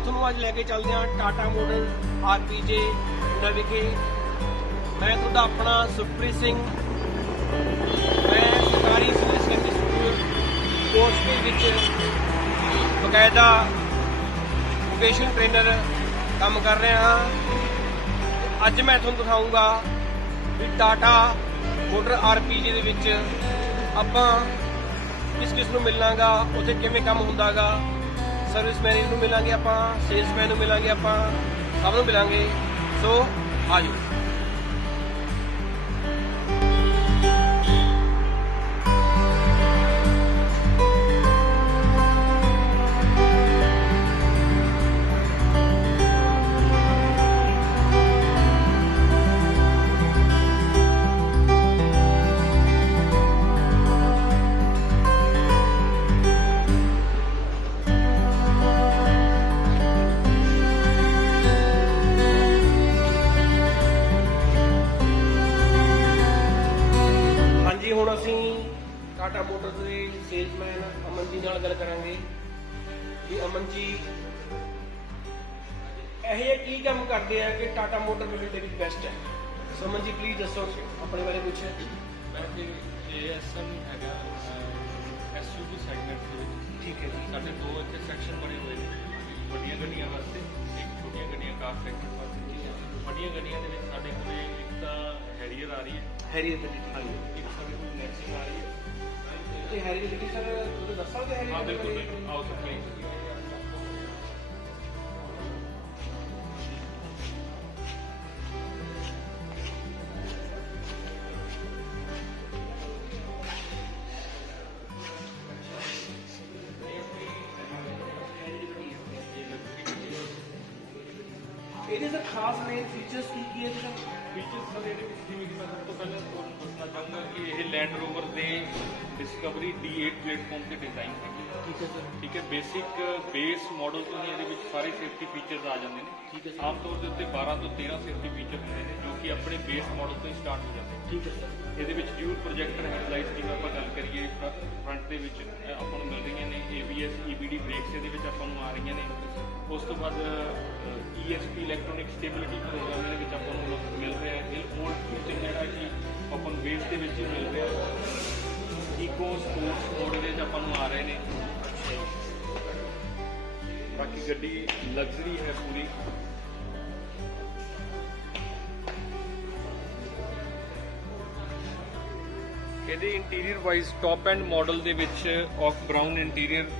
ਤੁਹਾਨੂੰ ਅੱਜ ਲੈ ਕੇ ਚੱਲਦੇ ਹਾਂ ਟਾਟਾ ਮੋਟਰਜ਼ ਆਰਪੀਜੇ ਵਿਖੇ। ਮੈਂ ਤੁਹਾਡਾ ਆਪਣਾ ਸੁਖਪ੍ਰੀਤ ਸਿੰਘ। ਮੈਂ ਸਰਕਾਰੀ ਸੀਨੀਅਰ ਸੈਕੰਡਰੀ ਸਕੂਲ ਕੋਰਸ ਦੇ ਵਿੱਚ ਬਕਾਇਦਾ ਵੋਕੇਸ਼ਨ ਟ੍ਰੇਨਰ ਕੰਮ ਕਰ ਰਿਹਾ ਹਾਂ। ਅੱਜ ਮੈਂ ਤੁਹਾਨੂੰ ਦਿਖਾਊਂਗਾ ਵੀ ਟਾਟਾ ਮੋਟਰ ਆਰਪੀਜੇ ਦੇ ਵਿੱਚ ਆਪਾਂ ਕਿਸ ਨੂੰ ਮਿਲਾਂਗਾ, ਉੱਥੇ ਕਿਵੇਂ ਕੰਮ ਹੁੰਦਾਗਾ। ਸਰਵਿਸ ਮੈਨੇਜਰ ਨੂੰ ਮਿਲਾਂਗੇ, ਆਪਾਂ ਸੇਲਸਮੈਨ ਨੂੰ ਮਿਲਾਂਗੇ, ਆਪਾਂ ਸਭ ਨੂੰ ਮਿਲਾਂਗੇ। ਸੋ ਆਜੋ। ਹੁਣ ਅਸੀਂ ਟਾਟਾ ਮੋਟਰਸ ਦੇ ਸੇਲਸਮੈਨ ਅਮਨ ਜੀ ਨਾਲ ਗੱਲ ਕਰਾਂਗੇ ਕਿ ਅਮਨ ਜੀ ਇਹ ਕੀ ਕੰਮ ਕਰਦੇ ਆ ਕਿ ਟਾਟਾ ਮੋਟਰ ਦੇ ਵਿੱਚ ਬੈਸਟ ਹੈ। ਸੋ ਅਮਨ ਜੀ ਪਲੀਜ਼ ਦੱਸੋ ਆਪਣੇ ਬਾਰੇ ਕੁਝ। ਮੈਂ ਤੇ ASM ਹੈਗਾ SUV ਸੈਗਮੈਂਟ ਦੇ ਵਿੱਚ। ਠੀਕ ਹੈ ਜੀ। ਸਾਡੇ ਦੋ ਇੱਥੇ ਸੈਕਸ਼ਨ ਬਣੇ ਹੋਏ ਨੇ, ਵੱਡੀਆਂ ਗੱਡੀਆਂ ਵਾਸਤੇ, ਇੱਕ ਛੋਟੀਆਂ ਗੱਡੀਆਂ ਕਾਰ ਸੈਕਸ਼ਨ ਵਾਸਤੇ। ਵੱਡੀਆਂ ਗੱਡੀਆਂ ਦੇ ਵਿੱਚ ਸਾਡੇ ਕੋਲ ਇੱਕ ਤਾਂ ਹੈਰੀਅਰ ਆ ਰਹੀ ਹੈ, ਹੈਰੀਅਰ ਗੱਡੀ। ਹਾਂਜੀ, ਇੱਕ ਸਾਡੇ ਕੋਲ ਨੈਕਸਨ ਆ ਰਹੀ ਹੈ। ਤੇ ਹੈਰੀਅਰ ਗੱਡੀ ਸਰ ਤੁਸੀਂ ਦੱਸ ਸਕਦੇ ਹੈਰੀਅਰ? ਹਾਂ ਬਿਲਕੁਲ ਬਿਲਕੁਲ, ਆਓ ਸਰ ਪਲੀਜ਼। ਇਹਦੇ ਸਰ ਖਾਸ ਮੇਨ ਫੀਚਰਸ ਕੀ ਹੈ ਸਰ? ਫੀਚਰਸ ਸਰ ਇਹਦੇ ਵਿੱਚ ਜਿਵੇਂ ਕਿ ਮੈਂ ਸਭ ਤੋਂ ਪਹਿਲਾਂ ਤੁਹਾਨੂੰ ਦੱਸਣਾ ਚਾਹੂੰਗਾ ਕਿ ਇਹ ਲੈਂਡ ਰੋਵਰ ਦੇ ਡਿਸਕਵਰੀ D8 ਪਲੇਟਫਾਰਮ ਤੇ ਡਿਜ਼ਾਈਨ ਹੈਗੀ। ਠੀਕ ਹੈ ਸਰ। ਠੀਕ ਹੈ, ਬੇਸਿਕ ਬੇਸ ਮਾਡਲ ਤੋਂ ਹੀ ਇਹਦੇ ਵਿੱਚ ਸਾਰੇ ਸੇਫਟੀ ਫੀਚਰਸ ਆ ਜਾਂਦੇ ਨੇ। ਠੀਕ ਹੈ। ਆਮ ਤੌਰ ਦੇ ਉੱਤੇ 12 ਤੋਂ 13 ਸੇਫਟੀ ਫੀਚਰ ਹੁੰਦੇ ਨੇ ਜੋ ਕਿ ਆਪਣੇ ਬੇਸ ਮਾਡਲ ਤੋਂ ਹੀ ਸਟਾਰਟ ਹੋ ਜਾਂਦੇ ਨੇ। ਠੀਕ ਹੈ ਸਰ। ਇਹਦੇ ਵਿੱਚ ਡਿਊਲ ਪ੍ਰੋਜੈਕਟਰ ਹੈਡਲਾਈਟਸ ਦੀ ਆਪਾਂ ਗੱਲ ਕਰੀਏ, ਫਰੰਟ ਦੇ ਵਿੱਚ ਆਪਾਂ ਨੂੰ ਮਿਲ ਰਹੀਆਂ ਨੇ। ABS EBD ਬ੍ਰੇਕਸ ਇਹਦੇ ਵਿੱਚ ਆਪਾਂ ਨੂੰ ਆ ਰਹੀਆਂ ਨੇ। ਉਸ ਤੋਂ ਬਾਅਦ ESP ਇਲੈਕਟ੍ਰੋਨਿਕ ਸਟੇਬਿਲਿਟੀ ਪ੍ਰੋਗਰਾਮ ਦੇ ਵਿੱਚ ਆਪਾਂ ਨੂੰ ਮਿਲ ਰਿਹਾ ਹੈ। ਇਹ ਓਲਡ ਫਿਊਚਰ ਜਿਹੜਾ ਕਿ ਆਪਾਂ ਨੂੰ ਬੇਸ ਦੇ ਵਿੱਚ ਹੀ ਮਿਲ ਰਿਹਾ ਹੈ। ਇਕੋ ਸਪੋਰਟਸ ਮੋਡ ਦੇ ਵਿੱਚ ਆਪਾਂ ਨੂੰ ਆ ਰਹੇ ਨੇ। ਬਾਕੀ ਗੱਡੀ ਲਗਜ਼ਰੀ ਹੈ ਪੂਰੀ। ਇਹਦੇ interior wise top end model ਦੇ ਵਿੱਚ ਆਫ ਬਰਾਊਨ ਇੰਟੀਰੀਅਰ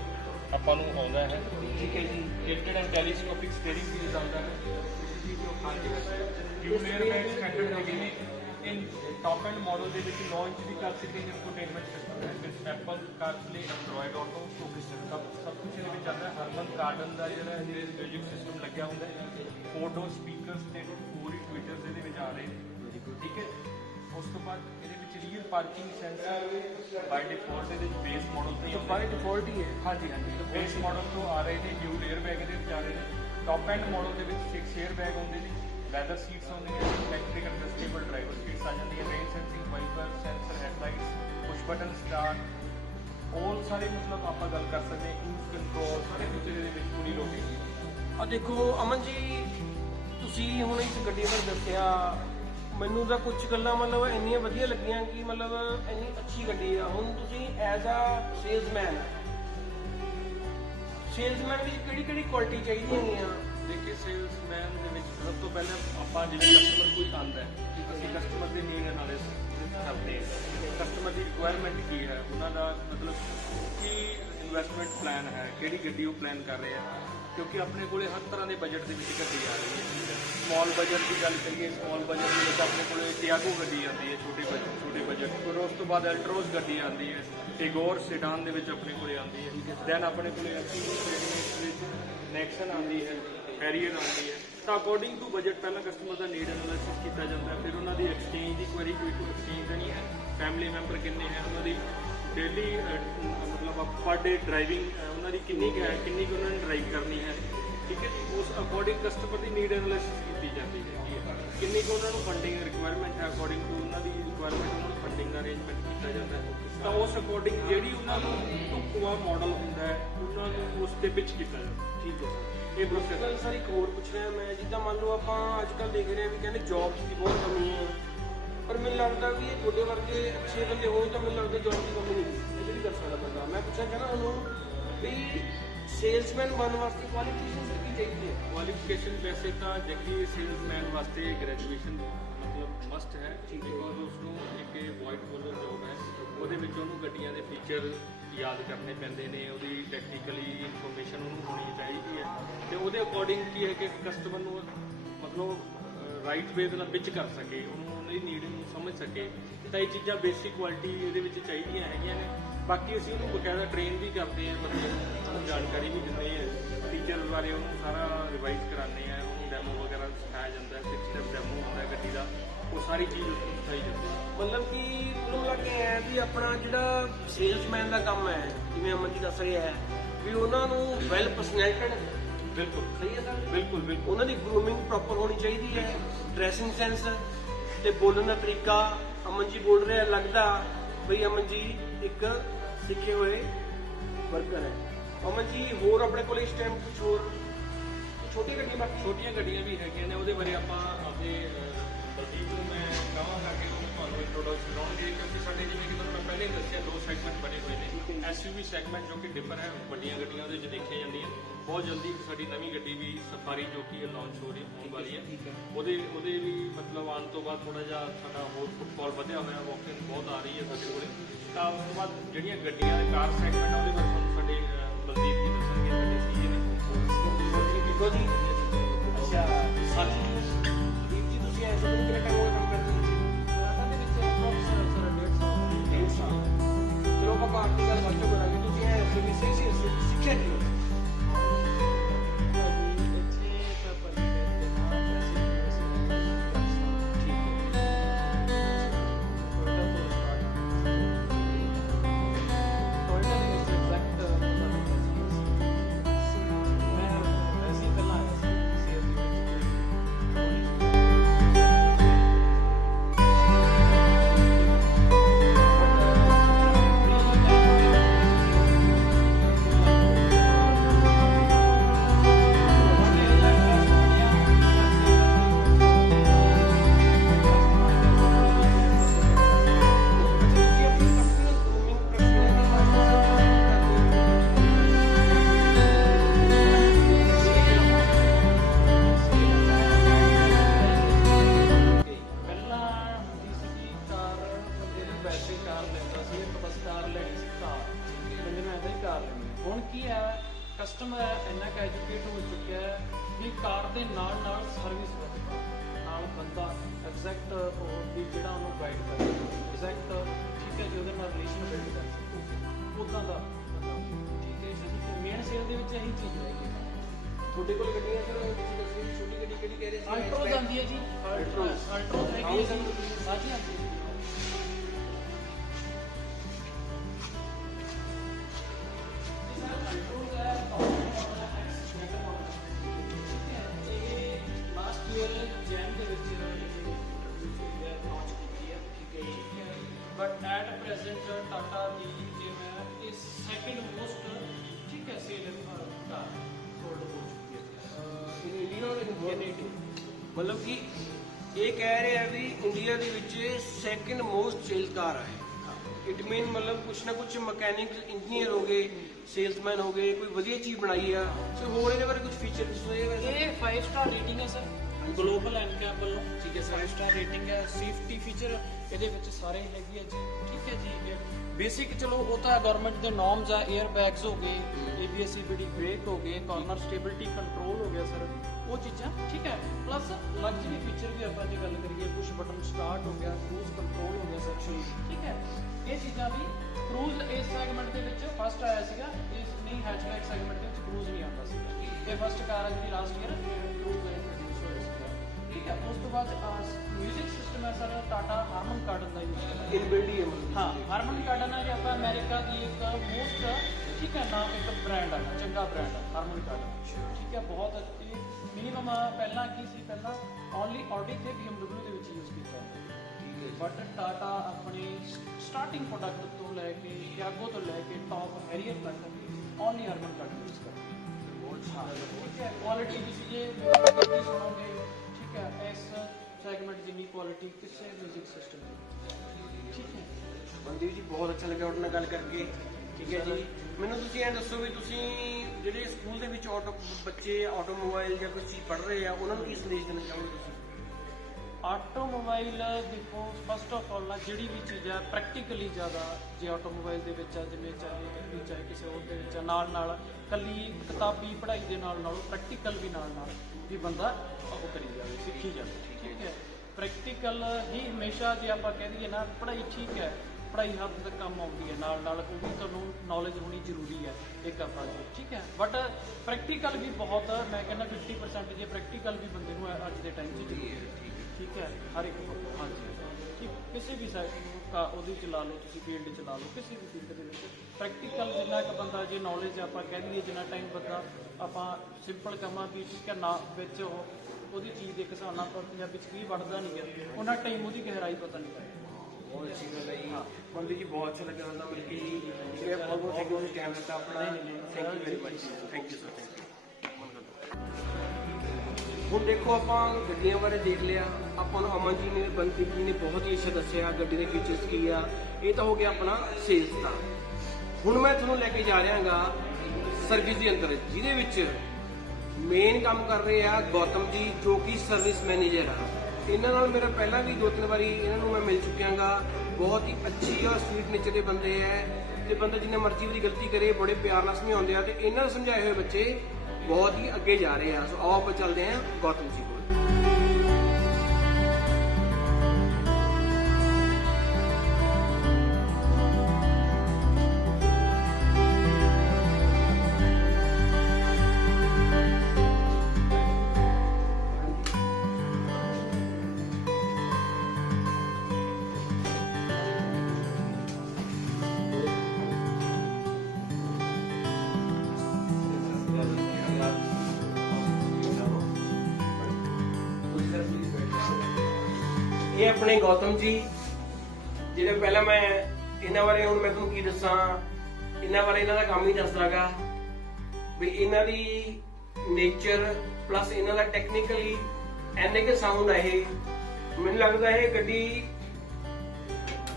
ਆਪਾਂ ਨੂੰ ਆਉਂਦਾ ਹੈ। ਠੀਕ ਹੈ ਜੀ। ਟਿਲਟਡ ਐਂਡ ਟੈਲੀਸਕੋਪਿਕ ਸਟੀਅਰਿੰਗ ਵੀਲ ਆਉਂਦਾ ਹੈ। ਡਿਊਲ 에ਅਰਬੈਗ ਸਟੈਂਡਰਡ ਹੈਗੇ ਨੇ। ਇਨ ਟੌਪ ਐਂਡ ਮਾਡਲ ਦੇ ਵਿੱਚ 9 ਇੰਚ ਦੀ ਟੱਚ ਸਕਰੀਨ ਇਨਫੋਟੇਨਮੈਂਟ ਸਿਸਟਮ ਹੈ ਵਿਦ ਐਪਲ ਕਾਰਪਲੇ, ਐਂਡਰੋਇਡ ਆਟੋ, ਸਭ ਕੁਝ ਇਹਦੇ ਵਿੱਚ ਆਉਂਦਾ ਹੈ। ਹਰਮਨ ਕਾਰਡਨ ਦਾ ਜਿਹੜਾ ਇਹ ਮਿਊਜ਼ਿਕ ਸਿਸਟਮ ਲੱਗਿਆ ਹੁੰਦਾ ਹੈ। 4 ਡੋਰ ਸਪੀਕਰਸ ਤੇ 4 ਟਵੀਟਰਸ ਇਹਦੇ ਵਿੱਚ ਆ ਰਹੇ ਨੇ। ਠੀਕ ਹੈ। ਉਸ ਤੋਂ ਬਾਅਦ ਇਹਦੇ ਵਿੱਚ rear parking sensor by default ਇਹਦੇ ਵਿੱਚ ਬੇਸ ਮਾਡਲ ਤੇ ਬਾਈ ਡਿਫਾਲਟ ਹੀ ਹੈ। ਹਾਂਜੀ ਹਾਂਜੀ, ਬੇਸ ਮਾਡਲ ਤੋਂ ਆ ਰਹੇ ਨੇ। ਡਿਊਲ 에ਅਰਬੈਗ ਇਹਦੇ ਵਿੱਚ ਆ ਰਹੇ ਨੇ। ਟੌਪ ਐਂਡ ਮਾਡਲ ਦੇ ਵਿੱਚ 6 에ਅਰਬੈਗ ਹੁੰਦੇ ਨੇ। ਲੈਦਰ ਸੀਟਸ ਹੁੰਦੇ ਨੇ। ਇਲੈਕਟ੍ਰਿਕ ਐਡਜਸਟੇਬਲ ਡਰਾਈਵਰ ਸੀਟਸ ਆ ਜਾਂਦੀਆਂ। Rain sensing wiper, sensor headlights, push button start, all ਸਾਰੇ ਮਤਲਬ ਆਪਾਂ ਗੱਲ ਕਰ ਸਕਦੇ ਹਾਂ। ਕਰੂਜ਼ ਕੰਟਰੋਲ ਸਾਰੇ ਫੀਚਰ ਇਹਦੇ ਵਿੱਚ ਪੂਰੀ ਲੋਕੇਸ਼ਨ। ਆ ਦੇਖੋ ਅਮਨ ਜੀ, ਤੁਸੀਂ ਹੁਣ ਇਸ ਗੱਡੀ ਬਾਰੇ ਦੱਸਿਆ, ਮੈਨੂੰ ਤਾਂ ਕੁਝ ਗੱਲਾਂ ਮਤਲਬ ਇੰਨੀਆਂ ਵਧੀਆ ਲੱਗੀਆਂ ਕਿ ਮਤਲਬ ਇੰਨੀ ਅੱਛੀ ਗੱਡੀ ਆ। ਹੁਣ ਤੁਸੀਂ ਐਜ਼ ਆ ਸੇਲਸਮੈਨ ਵਿੱਚ ਕਿਹੜੀ ਕੁਆਲਿਟੀ ਚਾਹੀਦੀ ਹੈਗੀਆਂ? ਦੇਖिए ਸੇਲਸਮੈਨ ਦੇ ਵਿੱਚ ਸਭ ਤੋਂ ਪਹਿਲਾਂ ਆਪਾਂ ਜਿਵੇਂ ਕਸਟਮਰ ਕੋਈ ਆਉਂਦਾ ਹੈ, ਅਸੀਂ ਕਸਟਮਰ ਦੇ ਨੀਡ ਐਨਾਲਿਸਿਸ ਕਰਦੇ ਹਾਂ। ਕਸਟਮਰ ਦੀ ਰਿਕੁਆਇਰਮੈਂਟ ਕੀ ਹੈ, ਉਹਨਾਂ ਦਾ ਮਤਲਬ ਕੀ ਇਨਵੈਸਟਮੈਂਟ ਪਲਾਨ ਹੈ, ਕਿਹੜੀ ਗੱਡੀ ਉਹ ਪਲਾਨ ਕਰ ਰਹੇ ਆ। ਕਿਉਂਕਿ ਆਪਣੇ ਕੋਲੇ ਹਰ ਤਰ੍ਹਾਂ ਦੇ ਬਜਟ ਦੇ ਵਿੱਚ ਗੱਡੀ ਆ ਰਹੀ ਹੈ। ਸਮਾਲ ਬਜਟ ਦੀ ਗੱਲ ਕਰੀਏ, ਸਮਾਲ ਬਜਟ ਦੇ ਵਿੱਚ ਆਪਣੇ ਕੋਲੇ ਟਿਆਗੋ ਗੱਡੀ ਆਉਂਦੀ ਹੈ ਛੋਟੇ ਬਜਟ। ਫਿਰ ਉਸ ਤੋਂ ਬਾਅਦ ਐਲਟਰੋਸ ਗੱਡੀ ਆਉਂਦੀ ਹੈ। ਟਿਗੋਰ ਸੈਡਾਨ ਦੇ ਵਿੱਚ ਆਪਣੇ ਕੋਲੇ ਆਉਂਦੀ ਹੈ। ਦੈਨ ਆਪਣੇ ਕੋਲੇ SUV ਦੇ ਵਿੱਚ ਨੈਕਸਨ ਆਉਂਦੀ ਹੈ, ਹੈਰੀਅਰ ਆਉਂਦੀ ਹੈ। ਤਾਂ ਅਕੋਰਡਿੰਗ ਟੂ ਬਜਟ ਪਹਿਲਾਂ ਕਸਟਮਰ ਦਾ ਨੀਡ ਐਨਾਲਿਸਿਸ ਕੀਤਾ ਜਾਂਦਾ ਹੈ। ਫਿਰ ਉਹਨਾਂ ਦੀ ਐਕਸਚੇਂਜ ਦੀ ਕੁਐਰੀ, ਕੋਈ ਐਕਸਚੇਂਜ ਦੇਣੀ ਹੈ, ਫੈਮਿਲੀ ਮੈਂਬਰ ਕਿੰਨੇ ਹੈ, ਉਹਨਾਂ ਦੀ ਡੇਲੀ ਮਤਲਬ ਪਰ ਡੇ ਡਰਾਈਵਿੰਗ ਉਹਨਾਂ ਦੀ ਕਿੰਨੀ ਕੁ ਹੈ, ਕਿੰਨੀ ਕੁ ਉਹਨਾਂ ਨੇ ਡਰਾਈਵ ਕਰਨੀ ਹੈ। ਠੀਕ ਹੈ ਜੀ। ਉਸ ਅਕੋਰਡਿੰਗ ਕਸਟਮਰ ਦੀ ਨੀਡ ਐਨਾਲਿਸਿਸ ਕੀਤੀ ਜਾਂਦੀ ਹੈਗੀ ਹੈ, ਕਿੰਨੀ ਕੁ ਉਹਨਾਂ ਨੂੰ ਫੰਡਿੰਗ ਰਿਕੁਆਇਰਮੈਂਟ ਹੈ, ਅਕੋਰਡਿੰਗ ਟੂ ਉਹਨਾਂ ਦੀ ਰਿਕੁਆਇਰਮੈਂਟ ਉਹਨਾਂ ਨੂੰ ਫੰਡਿੰਗ ਦਾ ਅਰੇਂਜਮੈਂਟ ਕੀਤਾ ਜਾਂਦਾ ਹੈ। ਤਾਂ ਉਸ ਅਕੋਰਡਿੰਗ ਜਿਹੜੀ ਉਹਨਾਂ ਨੂੰ ਢੁਕਵਾਂ ਮਾਡਲ ਹੁੰਦਾ ਹੈ ਉਹਨਾਂ ਨੂੰ ਉਸ ਦੇ ਵਿੱਚ ਕੀਤਾ ਜਾਂਦਾ। ਠੀਕ ਹੈ ਇਹ ਪ੍ਰੋਸੈਸ ਸਰ। ਸਰ ਇੱਕ ਹੋਰ ਪੁੱਛ ਰਿਹਾ ਮੈਂ, ਜਿੱਦਾਂ ਮੰਨ ਲਓ ਆਪਾਂ ਅੱਜ ਕੱਲ੍ਹ ਦੇਖ ਰਹੇ ਹਾਂ ਵੀ ਕਹਿੰਦੇ ਜੌਬਸ ਦੀ ਬਹੁਤ ਕਮੀ ਹੈ, ਪਰ ਮੈਨੂੰ ਲੱਗਦਾ ਵੀ ਇਹ ਤੁਹਾਡੇ ਵਰਗੇ ਅੱਛੇ ਬੰਦੇ ਹੋਣ ਤਾਂ ਮੈਨੂੰ ਲੱਗਦਾ ਜੌਬ ਦੀ ਕਮੀ ਨਹੀਂ ਹੈ, ਇਹ ਵੀ ਕਰ ਸਕਦਾ ਬੰਦਾ। ਮੈਂ ਪੁੱਛਣਾ ਚਾਹੁੰਦਾ ਉਹਨੂੰ ਵੀ ਸੇਲਸਮੈਨ ਬਣਨ ਵਾਸਤੇ ਕੁਆਲੀਫਿਕੇਸ਼ਨ ਕੀ ਚਾਹੀਦੀ ਹੈ? ਕੁਆਲੀਫਿਕੇਸ਼ਨ ਵੈਸੇ ਤਾਂ ਜੱਗੀ ਸੇਲਸਮੈਨ ਵਾਸਤੇ ਗ੍ਰੈਜੂਏਸ਼ਨ ਮਤਲਬ ਮਸਟ ਹੈ, ਬਿਕੋਜ਼ ਉਸਨੂੰ ਇੱਕ ਵਾਈਟ ਕਾਲਰ ਜੋਬ ਹੈ, ਉਹਦੇ ਵਿੱਚ ਉਹਨੂੰ ਗੱਡੀਆਂ ਦੇ ਫੀਚਰ ਯਾਦ ਕਰਨੇ ਪੈਂਦੇ ਨੇ, ਉਹਦੀ ਟੈਕਨੀਕਲੀ ਇਨਫੋਰਮੇਸ਼ਨ ਉਹਨੂੰ ਹੋਣੀ ਚਾਹੀਦੀ ਹੈ, ਤੇ ਉਹਦੇ ਅਕੋਰਡਿੰਗ ਕੀ ਹੈ ਕਿ ਕਸਟਮਰ ਨੂੰ ਮਤਲਬ ਰਾਈਟ ਵੇ ਦੇ ਨਾਲ ਵਿੱਚ ਕਰ ਸਕੇ, ਉਹਨੂੰ ਉਹਦੀ ਨੀਡ ਨੂੰ ਸਮਝ ਸਕੇ। ਤਾਂ ਇਹ ਚੀਜ਼ਾਂ ਬੇਸਿਕ ਕੁਆਲਿਟੀ ਇਹਦੇ ਵਿੱਚ ਚਾਹੀਦੀਆਂ ਹੈਗੀਆਂ ਨੇ। ਬਾਕੀ ਅਸੀਂ ਉਹਨੂੰ ਬਕਾਇਦਾ ਟ੍ਰੇਨ ਵੀ ਕਰਦੇ ਹਾਂ, ਮਤਲਬ ਉਹਨੂੰ ਜਾਣਕਾਰੀ ਵੀ ਦਿੰਦੇ ਹਾਂ, ਫੀਚਰ ਬਾਰੇ ਉਹਨੂੰ ਸਾਰਾ ਰਿਵਾਈਜ਼ ਕਰਾਉਂਦੇ ਹਾਂ, ਉਹਨੂੰ ਡੈਮੋ ਵਗੈਰਾ ਸਿਖਾਇਆ ਜਾਂਦਾ ਹੈ, 6 ਸਟੈਪ ਡੈਮੋ ਹੁੰਦਾ ਗੱਡੀ ਦਾ, ਉਹ ਸਾਰੀ ਚੀਜ਼ ਉਸਨੂੰ ਸਿਖਾਈ ਜਾਂਦੀ ਹੈ। ਮਤਲਬ ਕਿ ਮੈਨੂੰ ਲੱਗਦਾ ਹੈ ਵੀ ਆਪਣਾ ਜਿਹੜਾ ਸੇਲਸਮੈਨ ਦਾ ਕੰਮ ਹੈ, ਜਿਵੇਂ ਅਮਨ ਜੀ ਦੱਸ ਰਿਹਾ ਹੈ ਵੀ ਉਹਨਾਂ ਨੂੰ ਵੈਲ ਪਰਸਨੈਲਿਟਡ, ਬਿਲਕੁਲ ਸਹੀ ਹੈ ਸਰ? ਬਿਲਕੁਲ ਬਿਲਕੁਲ ਉਹਨਾਂ ਦੀ ਗਰੂਮਿੰਗ ਪ੍ਰੋਪਰ ਹੋਣੀ ਚਾਹੀਦੀ ਹੈ, ਡਰੈਸਿੰਗ ਸੈਂਸ ਤੇ ਬੋਲਣ ਦਾ ਤਰੀਕਾ। ਅਮਨ ਜੀ ਬੋਲ ਰਿਹਾ, ਲੱਗਦਾ ਬਈ ਅਮਨ ਜੀ ਇੱਕ ਸਿੱਖੇ ਹੋਏ ਵਰਕਰ ਹੈ। ਅਮਨ ਜੀ ਹੋਰ ਆਪਣੇ ਕੋਲ ਇਸ ਟਾਈਮ ਕੁਝ ਹੋਰ ਛੋਟੀ ਗੱਡੀ, ਬਾਕੀ ਛੋਟੀਆਂ ਗੱਡੀਆਂ ਵੀ ਹੈਗੀਆਂ ਨੇ, ਉਹਦੇ ਬਾਰੇ ਆਪਾਂ ਆਪਣੇ ਬਲਦੀਪ ਨੂੰ ਮੈਂ ਕਹਾਂਗਾ ਕਿ ਉਹ ਤੁਹਾਨੂੰ ਇੰਟਰੋਡਕਸ਼ਨ ਕਰਾਉਣਗੇ, ਕਿਉਂਕਿ ਸਾਡੇ ਜਿਵੇਂ ਕਿ ਤੁਹਾਨੂੰ ਮੈਂ ਪਹਿਲੇ ਹੀ ਦੱਸਿਆ 2 ਸੈਗਮੈਂਟ ਬਣੇ ਹੋਏ ਨੇ। ਐਸਯੂਵੀ ਸੈਗਮੈਂਟ ਜੋ ਕਿ ਡਿਫਰ ਹੈ ਵੱਡੀਆਂ ਗੱਡੀਆਂ ਉਹਦੇ ਵਿੱਚ ਦੇਖੀਆਂ ਜਾਂਦੀਆਂ। ਬਹੁਤ ਜਲਦੀ ਸਾਡੀ ਨਵੀਂ ਗੱਡੀ ਵੀ ਸਫਾਰੀ ਜੋ ਕਿ ਲਾਂਚ ਹੋਣ ਵਾਲੀ ਹੈ, ਉਹਦੇ ਵੀ ਮਤਲਬ ਆਉਣ ਤੋਂ ਬਾਅਦ ਥੋੜਾ ਜਿਹਾ ਸਾਡਾ ਹੋਰ ਫੁੱਟਫਾਲ ਵਧਿਆ ਹੋਇਆ, ਵਾਕਿੰਗ ਬਹੁਤ ਆ ਰਹੀ ਹੈ ਸਾਡੇ ਕੋਲੇ। ਤਾਂ ਉਸ ਤੋਂ ਬਾਅਦ ਜਿਹੜੀਆਂ ਗੱਡੀਆਂ ਕਾਰ ਸੈਗਮੈਂਟ ਉਹਦੇ ਬਾਰੇ ਤੁਹਾਨੂੰ ਸਾਡੇ ਬਲਦੀਪ ਜੀ ਦੱਸਣਗੇ ਸਾਡੇ ਸੀਏ ਨੇ। ਜੀ ਅੱਛਾ ਹਾਂਜੀ ਦੀਪ ਜੀ, ਤੁਸੀਂ ਐਸਾ ਕਿੰਨਾ ਟਾਈਮ ਹੋ ਗਿਆ ਕੰਮ ਕਰਦੇ ਹੋ? ਦੇ ਵਿੱਚ ਅਪਰੋਕਸ ਸਰ 1.5 ਸਾਲ। ਚਲੋ ਆਪਾਂ ਬਾਤ ਦੀ ਗੱਲ ਬਾਅਦ ਚੋਂ ਕਰਾਂਗੇ। ਤੁਸੀਂ ਐਸਾ ਵੀ ਸਿੱਖਿਆ ਕੀ? ਹੁਣ ਕੀ ਹੈ, ਕਸਟਮਰ ਇੰਨਾ ਕੁ ਐਜੂਕੇਟ ਹੋ ਚੁੱਕਿਆ ਹੈ ਵੀ ਕਾਰ ਦੇ ਨਾਲ ਨਾਲ ਸਰਵਿਸ ਨਾਲ ਬੰਦਾ ਐਗਜ਼ੈਕਟ ਵੀ ਜਿਹੜਾ ਉਹਨੂੰ ਗਾਈਡ ਕਰਦਾ, ਐਗਜ਼ੈਕਟ ਠੀਕ ਹੈ ਜੀ, ਉਹਦੇ ਨਾਲ ਰਿਲੇਸ਼ਨ ਬਿਲਡ ਕਰ ਸਕਦਾ ਉੱਦਾਂ ਦਾ ਠੀਕ ਹੈ ਜੀ। ਮੇਨ ਸੇਲ ਦੇ ਵਿੱਚ ਇਹੀ ਚੀਜ਼ ਰਹੇਗੀ। ਤੁਹਾਡੇ ਕੋਲ ਗੱਡੀਆਂ ਸਰ, ਤੁਸੀਂ ਦੱਸੋ ਵੀ ਛੋਟੀ ਗੱਡੀ ਕਿਹੜੀ ਕਹਿ ਰਹੇ ਸੀ? ਅਲਟਰੋਜ਼ ਆਉਂਦੀ ਹੈ ਜੀ, ਅਲਟਰੋਜ਼ ਹੈਗੀ ਹੈ ਜੀ, ਸਾਡੀ ਆਉਂਦੀ ਹੈ। बट एट प्रेजेंट टाटा की जो है इस सेकंड मोस्ट ठीक है सेल कार सोल्ड हो चुकी है इन इंडिया और इन मतलब कि ਇਹ ਕਹਿ ਰਿਹਾ ਵੀ ਇੰਡੀਆ ਦੇ ਵਿੱਚ ਸੈਕਿੰਡ ਮੋਸਟ ਸੇਲ ਕਾਰ ਹੈ। ਇਟ ਮੀਨ ਮਤਲਬ ਕੁਛ ਨਾ ਕੁਛ ਮਕੈਨਿਕ ਇੰਜੀਨੀਅਰ ਹੋ ਗਏ, ਸੇਲਸਮੈਨ ਹੋ ਗਏ, ਕੋਈ ਵਧੀਆ ਚੀਜ਼ ਬਣਾਈ ਆ। ਸੋ ਹੋਰ ਇਹਦੇ ਬਾਰੇ ਕੁਝ ਫੀਚਰ ਦੱਸੋ। ਇਹ 5 ਸਟਾਰ ਰੇਟਿੰਗ ਹੈ ਸਰ, ਗਲੋਬਲ ਐਨਕੈਪ ਵੱਲੋਂ ਠੀਕ ਹੈ, 5 ਸਟਾਰ ਰੇਟਿੰਗ ਹੈ। ਸੇਫਟੀ ਫੀਚਰ ਇਹਦੇ ਵਿੱਚ ਸਾਰੇ ਹੈਗੀ ਹੈ ਜੀ, ਠੀਕ ਹੈ ਜੀ। ਬੇਸਿਕ ਚਲੋ ਉਹ ਤਾਂ ਗਵਰਨਮੈਂਟ ਦੇ ਨੋਰਮਸ ਆ, 에ਅਰ ਬੈਗਸ ਹੋ ਗਏ, ABS CBD ਬ੍ਰੇਕ ਹੋ ਗਏ, ਕਾਰਨਰ ਸਟੇਬਿਲਿਟੀ ਕੰਟਰੋਲ ਹੋ ਗਿਆ ਸਰ, ਉਹ ਚੀਜ਼ਾਂ ਠੀਕ ਹੈ। ਪਲੱਸ ਲਗਜ਼ਰੀ ਫੀਚਰ ਵੀ ਆਪਾਂ ਜੇ ਗੱਲ ਕਰੀਏ, ਪੁਸ਼ ਬਟਨ ਸਟਾਰਟ ਹੋ ਗਿਆ, ਕਰੂਜ਼ ਕੰਟਰੋਲ ਹੋ ਗਿਆ ਸਰ ਐਕਚੁਅਲੀ, ਠੀਕ ਹੈ। ਇਹ ਚੀਜ਼ਾਂ ਵੀ ਕਰੂਜ਼ ਇਸ ਸੈਗਮੈਂਟ ਦੇ ਵਿੱਚ ਫਸਟ ਆਇਆ ਸੀਗਾ, ਇਸ ਨਹੀਂ ਹੈਚਬੈਕ ਸੈਗਮੈਂਟ ਦੇ ਵਿੱਚ ਕਰੂਜ਼ ਨਹੀਂ ਆਉਂਦਾ ਸੀਗਾ। ਇਹ ਫਸਟ ਕਾਰ ਹੈ ਜਿਹੜੀ ਲਾਸਟ ਈਅਰ ਕਰੂਜ਼ ਇੰਟਰੋਡਿਊਸ ਹੋਇਆ ਸੀਗਾ, ਠੀਕ ਹੈ। ਉਸ ਤੋਂ ਬਾਅਦ ਮਿਊਜ਼ਿਕ ਸਿਸਟਮ ਹੈ ਸਰ, ਟਾਟਾ ਹਾਰਮਨ ਕਾਰਡਨ ਦਾ ਯੂਜ਼ ਕਰਦਾ ਇਨਬਿਲਡ ਹੀ ਹੈ। हाँ, हारमन कार्डन है जो अपना अमेरिका की एक मोस्ट ਠੀਕ ਹੈ ਨਾ, ਇੱਕ ਬ੍ਰਾਂਡ ਹੈ, ਚੰਗਾ ਬ੍ਰਾਂਡ ਹੈ ਹਾਰਮਨ ਕਾਰਡਨ, ਠੀਕ ਹੈ। ਬਹੁਤ ਮਿਨੀਮਮ ਪਹਿਲਾਂ ਕੀ ਸੀ, ਪਹਿਲਾਂ ਓਨਲੀ ਆਡੀ ਤੇ BMW ਦੇ ਵਿੱਚ ਯੂਜ਼ ਕੀਤਾ, ਬਟ ਟਾਟਾ ਆਪਣੇ ਸਟਾਰਟਿੰਗ ਪ੍ਰੋਡਕਟ ਤੋਂ ਲੈ ਕੇ ਟਿਆਗੋ ਤੋਂ ਲੈ ਕੇ ਟੌਪ ਹੈਰੀਅਰ ਤੱਕ ਓਨਲੀ ਹਾਰਮਨ ਕਾਰਡਨ ਯੂਜ਼ ਕਰਦੇ ਠੀਕ ਹੈ। ਕੁਆਲਿਟੀ ਤੁਸੀਂ ਜੇ ਕੀ ਸੁਣੋਗੇ, ਠੀਕ ਹੈ, ਇਸ ਸੈਗਮੈਂਟ ਜਿੰਨੀ ਕੁਆਲਿਟੀ ਕਿਸੇ ਮਿਊਜ਼ਿਕ ਸਿਸਟਮ ਦੀ, ਠੀਕ ਹੈ। ਮਨਦੀਪ ਜੀ ਬਹੁਤ ਅੱਛਾ ਲੱਗਿਆ ਤੁਹਾਡੇ ਨਾਲ ਗੱਲ ਕਰਕੇ, ਠੀਕ ਹੈ ਜੀ। ਮੈਨੂੰ ਤੁਸੀਂ ਇਹ ਦੱਸੋ ਵੀ ਤੁਸੀਂ ਜਿਹੜੇ ਸਕੂਲ ਦੇ ਵਿੱਚ ਬੱਚੇ ਆਟੋਮੋਬਾਈਲ ਜਾਂ ਕੋਈ ਚੀਜ਼ ਪੜ੍ਹ ਰਹੇ ਆ, ਉਹਨਾਂ ਨੂੰ ਕੀ ਸੰਦੇਸ਼ ਦੇਣਾ ਚਾਹੋਗੇ ਤੁਸੀਂ? ਆਟੋਮੋਬਾਈਲ ਦੇਖੋ, ਫਸਟ ਆਫ ਆਲ ਜਿਹੜੀ ਵੀ ਚੀਜ਼ ਹੈ ਪ੍ਰੈਕਟੀਕਲੀ ਜ਼ਿਆਦਾ, ਜੇ ਆਟੋਮੋਬਾਈਲ ਦੇ ਵਿੱਚ ਆ, ਜਿਵੇਂ ਚਾਹੇ ਕਿਸੇ ਹੋਰ ਦੇ ਵਿੱਚ ਨਾਲ ਕੱਲੀ ਕਿਤਾਬੀ ਪੜ੍ਹਾਈ ਦੇ ਨਾਲ ਪ੍ਰੈਕਟੀਕਲ ਵੀ ਨਾਲ ਵੀ ਬੰਦਾ ਉਹ ਕਰੀ ਜਾਵੇ, ਸਿੱਖੀ ਜਾਵੇ, ਠੀਕ ਹੈ। ਪ੍ਰੈਕਟੀਕਲ ਹੀ ਹਮੇਸ਼ਾ, ਜੇ ਆਪਾਂ ਕਹਿ ਦਈਏ ਨਾ, ਪੜ੍ਹਾਈ ਠੀਕ ਹੈ, ਪੜ੍ਹਾਈ ਹੱਦ ਤੱਕ ਕੰਮ ਆਉਂਦੀ ਹੈ, ਨਾਲ ਉਹ ਵੀ ਤੁਹਾਨੂੰ ਨੌਲੇਜ ਹੋਣੀ ਜ਼ਰੂਰੀ ਹੈ ਇੱਕ ਆਪਾਂ ਦੀ, ਠੀਕ ਹੈ। ਬਟ ਪ੍ਰੈਕਟੀਕਲ ਵੀ ਬਹੁਤ, ਮੈਂ ਕਹਿੰਦਾ 50% ਜੇ ਪ੍ਰੈਕਟੀਕਲ ਵੀ ਬੰਦੇ ਨੂੰ ਅੱਜ ਦੇ ਟਾਈਮ 'ਚ ਜ਼ਰੂਰੀ ਹੈ, ਠੀਕ ਹੈ। ਹਰ ਇੱਕ ਹਾਂਜੀ, ਠੀਕ, ਕਿਸੇ ਵੀ ਸਾਈਡ ਉਹਦੇ 'ਚ ਲਾ ਲਓ ਤੁਸੀਂ, ਫੀਲਡ 'ਚ ਲਾ ਲਓ, ਕਿਸੇ ਵੀ ਫੀਲਡ ਦੇ ਵਿੱਚ ਪ੍ਰੈਕਟੀਕਲ ਜਿੰਨਾ ਕੁ ਬੰਦਾ, ਜੇ ਨੌਲੇਜ ਆਪਾਂ ਕਹਿ ਦਈਏ ਜਿੰਨਾ ਟਾਈਮ ਬੰਦਾ ਆਪਾਂ ਸਿੰਪਲ ਕੰਮਾਂ ਵੀ, ਠੀਕ ਹੈ, ਨਾ ਵਿੱਚ ਉਹਦੀ ਚੀਜ਼ ਦੇ ਹਿਸਾਬ ਨਾਲ ਪੰਜਾਬੀ 'ਚ ਕੀ ਵੜਦਾ ਨਹੀਂ ਗਿਆ, ਉਹਨਾਂ ਟਾਈਮ ਉਹਦੀ ਗਹਿਰਾਈ ਪਤਾ ਨਹੀਂ ਲੱਗਦੀ। ਬਹੁਤ ਅੱਛੀ ਗੱਲ ਹੈ ਜੀ। ਮਨਦੀਪ ਜੀ ਬਹੁਤ ਅੱਛਾ ਲੱਗਿਆ ਤੁਹਾਨੂੰ ਮਿਲ ਕੇ ਜੀ। ਬਹੁਤ ਬਹੁਤ ਥੈਂਕ ਯੂ, ਤੁਸੀਂ ਟਾਈਮ ਦਿੱਤਾ ਆਪਣਾ। Thank you very much, thank you sir, thank you. ਹੁਣ ਦੇਖੋ, ਆਪਾਂ ਗੱਡੀਆਂ ਬਾਰੇ ਦੇਖ ਲਿਆ, ਆਪਾਂ ਨੂੰ ਅਮਨ ਜੀ ਨੇ, ਮਨਦੀਪ ਜੀ ਨੇ ਬਹੁਤ ਹੀ ਅੱਛਾ ਦੱਸਿਆ ਗੱਡੀ ਦੇ ਫੀਚਰਸ ਕੀ ਆ। ਇਹ ਤਾਂ ਹੋ ਗਿਆ ਆਪਣਾ ਸੇਲਸ ਦਾ। ਹੁਣ ਮੈਂ ਤੁਹਾਨੂੰ ਲੈ ਕੇ ਜਾ ਰਿਹਾਗਾ ਸਰਵਿਸ ਦੇ ਅੰਦਰ, ਜਿਹਦੇ ਵਿੱਚ ਮੇਨ ਕੰਮ ਕਰ ਰਹੇ ਆ ਗੌਤਮ ਜੀ, ਜੋ ਕਿ ਸਰਵਿਸ ਮੈਨੇਜਰ ਆ। ਇਹਨਾਂ ਨਾਲ ਮੇਰਾ ਪਹਿਲਾਂ ਵੀ 2-3 ਵਾਰੀ ਇਹਨਾਂ ਨੂੰ ਮੈਂ ਮਿਲ ਚੁੱਕਿਆਗਾ। ਬਹੁਤ ਹੀ ਅੱਛੀ ਔਰ ਸਵੀਟ ਨੇਚਰ ਦੇ ਬੰਦੇ ਹੈ, ਤੇ ਬੰਦਾ ਜਿੰਨਾ ਮਰਜ਼ੀ ਦੀ ਗਲਤੀ ਕਰੇ ਬੜੇ ਪਿਆਰ ਨਾਲ ਸਮਝਾਉਂਦੇ ਆ, ਤੇ ਇਹਨਾਂ ਨੂੰ ਸਮਝਾਏ ਹੋਏ ਬੱਚੇ ਬਹੁਤ ਹੀ ਅੱਗੇ ਜਾ ਰਹੇ ਆ। ਸੋ ਆਓ ਆਪਾਂ ਚੱਲਦੇ ਹਾਂ ਗੌਤਮ ਜੀ ਕੋਲ। ਇਹ ਆਪਣੇ ਗੌਤਮ ਜੀ, ਜਿਹੜੇ ਪਹਿਲਾਂ ਮੈਂ ਇਹਨਾਂ ਬਾਰੇ, ਹੁਣ ਮੈਂ ਤੁਹਾਨੂੰ ਕੀ ਦੱਸਾਂ ਇਹਨਾਂ ਬਾਰੇ, ਇਹਨਾਂ ਦਾ ਕੰਮ ਹੀ ਦੱਸਦਾਗਾ ਵੀ ਇਹਨਾਂ ਦੀ ਨੇਚਰ ਪਲੱਸ ਇਹਨਾਂ ਦਾ ਟੈਕਨੀਕਲੀ ਐਨੇ ਕੇ ਸਾਊਂਡ ਹੈ। ਮੈਨੂੰ ਲੱਗਦਾ ਇਹ ਗੱਡੀ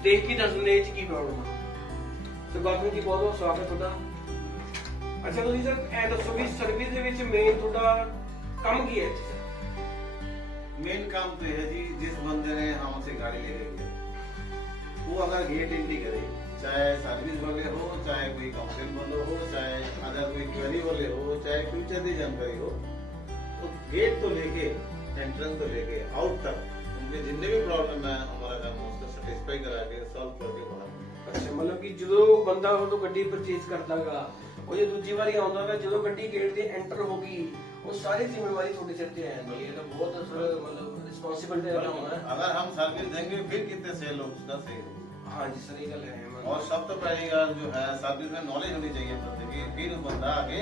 ਦੇਖ ਕੇ ਦੱਸ ਦਿੰਦੇ ਇਹ 'ਚ ਕੀ ਪ੍ਰੋਬਲਮ ਆ। ਤੇ ਗੌਤਮ ਜੀ ਬਹੁਤ ਬਹੁਤ ਸਵਾਗਤ ਤੁਹਾਡਾ। ਅੱਛਾ, ਤੁਸੀਂ ਸਰ ਇਹ ਦੱਸੋ ਵੀ ਸਰਵਿਸ ਦੇ ਵਿੱਚ ਮੇਨ ਤੁਹਾਡਾ ਕੰਮ ਕੀ ਹੈ? मेन काम तो है जी, जिस बंदे ने हमसे गाड़ी ले रही है वो अगर गेट एंट्री करे, चाहे सर्विस वाले हो, चाहे कोई कंप्लेन वाले हो, चाहे अदर कोई क्वेरी वाले हो, चाहे फ्यूचर की जानकारी हो, तो गेट तो लेके एंट्रेंस तो लेके आउट तक उनके जितने भी प्रॉब्लम है हमारा काम उसको सेटिस्फाई करा के सॉल्व करके बाहर। ਅੱਛਾ, ਮਤਲਬ ਕਿ ਜਦੋਂ ਬੰਦਾ ਉਦੋਂ ਗੱਡੀ ਪਰਚੇਜ਼ ਕਰਦਾਗਾ, ਉਹ ਜੇ ਦੂਜੀ ਵਾਰੀ ਆਉਂਦਾਗਾ, ਜਦੋਂ ਗੱਡੀ ਗੇਟ ਦੇ ਐਂਟਰ ਹੋ ਗਈ, वो सारी जिम्मेवारी थोड़ी सिर पे है। ये तो बहुत मतलब रिस्पांसिबिलिटी वाला होना है। अगर हम सर्विस देंगे फिर कितने सेल हो उसका सेल हो। हाँ जी, सही गल है। और सब तो पहली बात जो है सर्विस में नॉलेज होनी चाहिए बंदे की, फिर बंदा आगे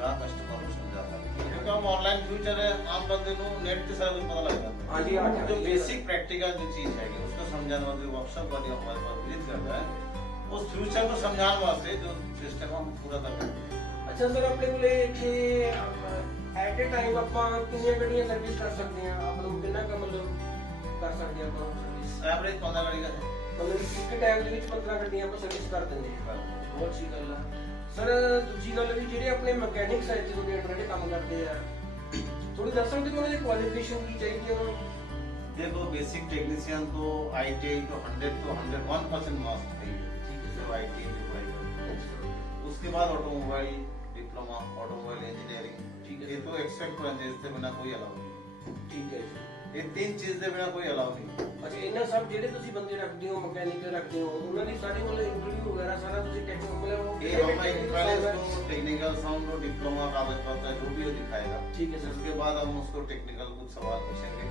कस्टमर को समझाता है। क्योंकि हम ऑनलाइन फ्यूचर है, आम बंदे को नेट के साथ पता लग जाता है। हाँ जी, हाँ जी, जो बेसिक प्रैक्टिकल जो चीज है उसको समझाने वाले वर्कशॉप वाले हमारे पास विजिट करता है, उस फ्यूचर को समझाने वास्ते जो सिस्टम हम पूरा करते हैं। अच्छा सर, अपने कोले इथे एट ए टाइम ਆਪਾਂ ਕਿੰਨੀਆਂ ਗੱਡੀਆਂ ਸਰਵਿਸ ਕਰ ਸਕਦੇ ਆ? ਆਪ ਨੂੰ ਕਿੰਨਾ ਕੁ ਮਤਲਬ ਕਰ ਸਕਦੇ ਆ ਆਪਾਂ ਸਰਵਿਸ? एवरेज 15 गाड़ी का है। ਮਤਲਬ ਇੱਕ ਟਾਈਮ ਦੇ ਵਿੱਚ 15 ਗੱਡੀਆਂ ਆਪਾਂ ਸਰਵਿਸ ਕਰ ਦਿੰਦੇ ਆ। ਬਹੁਤ ਅੱਛੀ ਗੱਲ ਆ ਸਰ। ਦੂਜੀ ਗੱਲ ਵੀ ਜਿਹੜੇ ਆਪਣੇ ਮਕੈਨਿਕ ਸਾਈਡ ਤੇ ਤੁਹਾਡੇ ਅੰਡਰ ਜਿਹੜੇ ਕੰਮ ਕਰਦੇ ਆ, ਥੋੜੀ ਦੱਸ ਸਕਦੇ ਹੋ ਉਹਨਾਂ ਦੀ ਕੁਆਲੀਫਿਕੇਸ਼ਨ ਕੀ ਚਾਹੀਦੀ ਹੈ ਉਹਨਾਂ ਨੂੰ? देखो बेसिक टेक्नीशियन तो ITI तो 101% मस्ट है, ठीक है, सिर्फ ITI की पढ़ाई करते हैं। उसके बाद ऑटोमोबाइल डिप्लोमा, ऑटोमोबाइल इंजीनियरिंग, ठीक है, ये तो एक्सपेक्ट करेंगे, इससे बिना कोई अलाउ नहीं। ठीक है। ये 3 चीज ਦੇ ਬਿਨਾ ਕੋਈ ਅਲਾਉ ਨਹੀਂ। ਅੱਛਾ ਇਹਨਾਂ ਸਭ ਜਿਹੜੇ ਤੁਸੀਂ ਬੰਦੇ ਰੱਖਦੇ ਹੋ ਮਕੈਨਿਕਲ ਰੱਖਦੇ ਹੋ ਉਹਨਾਂ ਦੀ ਸਾਰੀ ਮਤਲਬ ਇੰਟਰਵਿਊ ਵਗੈਰਾ ਸਾਰਾ ਤੁਸੀਂ ਟੈਕਨੀਕਲ ਮਤਲਬ ये हम इसको टेक्निकल साउंड और डिप्लोमा कागज पत्र जो भी वो दिखाएगा। ठीक है सर। उसके बाद हम उसको टेक्निकल कुछ सवाल पूछेंगे,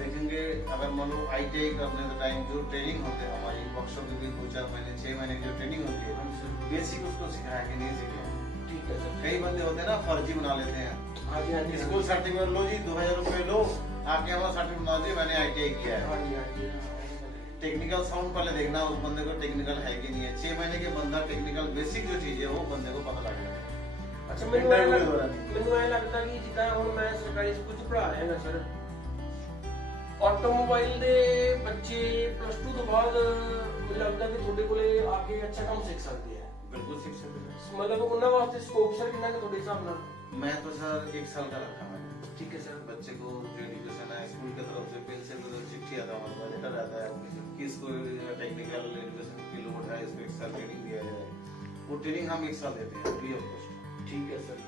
देखेंगे अगर मान लो ITI करने के टाइम जो ट्रेनिंग होते हैं हमारी वर्कशॉप में भी 2-4 महीने 6 महीने की जो ट्रेनिंग होती है बेसिक उसको सिखाया कि नहीं सिखाया। ठीक है सर। कई बंदे होते हैं ना फर्जी बना लेते हैं, हाँ जी हाँ जी स्कूल सर्टिफिकेट लो जी 2000 रुपए लो आके हमारा सर्टिफिकेट बना दिए मैंने ITI किया है। हाँ जी हाँ जी टेक्निकल साउंड पहले देखना उस बंदे को टेक्निकल है कि नहीं है। 6 महीने के बंदा टेक्निकल बेसिक जो चीज है वो बंदे को पता लग जाएगा। ਅੱਛਾ ਮੈਨੂੰ ਐ ਲੱਗਦਾ ਕਿ ਜਿੱਦਾਂ ਹੁਣ ਮੈਂ ਸਰਕਾਰੀ ਸਕੂਲ ਚ ਪੜ੍ਹਾ ਰਿਹਾ ਹਾਂ ਸਰ, ਆਟੋਮੋਬਾਈਲ ਦੇ ਬੱਚੇ ਪਲੱਸ 2 ਤੋਂ ਬਾਅਦ ਮੈਨੂੰ ਲੱਗਦਾ ਕਿ ਤੁਹਾਡੇ ਕੋਲੇ ਆ ਕੇ ਅੱਛਾ ਕੰਮ ਸਿੱਖ ਸਕਦੇ ਆ। बिल्कुल सिख सकते हैं। ਮਤਲਬ ਉਹਨਾਂ ਵਾਸਤੇ ਸਕੋਪ ਸਰ ਕਿੰਨਾ ਕਿ ਤੁਹਾਡੇ ਹਿਸਾਬ ਨਾਲ? मैं तो सर 1 साल का रखा मैंने। ठीक है सर। बच्चे को जो एजुकेशन है स्कूल की तरफ से पेंसिल को चिट्ठी आता है हमारे पास लेटर आता है कि इसको टेक्निकल एजुकेशन की लोड है, इसको 1 साल ट्रेनिंग दिया जाए। वो ट्रेनिंग हम 1 साल देते हैं फ्री ऑफ कॉस्ट। ठीक है सर।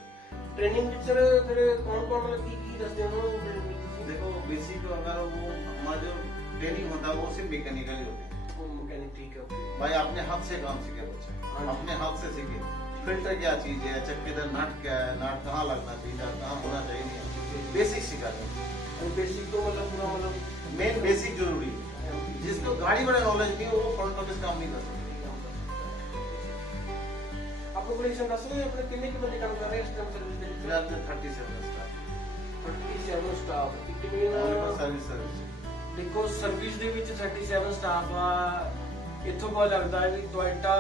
ट्रेनिंग में सर फिर कौन कौन मतलब की दसते हैं वो ट्रेनिंग? देखो बेसिक अगर वो हमारा जो ट्रेनिंग होता है वो सिर्फ मैकेनिकल ही होते हैं। वो मैकेनिक ठीक है ओके। भाई अपने हाथ से काम सीखे बच्चे, हाँ। अपने हाथ से सीखे फिल्टर क्या चीज है, चक्केदार नट क्या है, नट कहाँ लगना चाहिए, कहाँ होना चाहिए, बेसिक सिखाते हैं। बेसिक तो मतलब पूरा मतलब मेन बेसिक जरूरी है। जिसको गाड़ी वाला नॉलेज नहीं है वो फ्रंट ऑफिस काम नहीं कर सकता। आपको पोजीशन दस में अपने कितने के बंदे काम कर रहे हैं इस टाइम सर्विस में? फिलहाल तो 37 स्टाफ 37 ਸਟਾਫ ਕਿੰਨੇ सर्विस सर्विस ਦੇਖੋ ਸਰਵਿਸ ਦੇ ਵਿੱਚ 37 ਸਟਾਫ ਆ। ਇੱਥੋਂ ਪਤਾ ਲੱਗਦਾ ਹੈ ਵੀ ਟੋਇਟਾ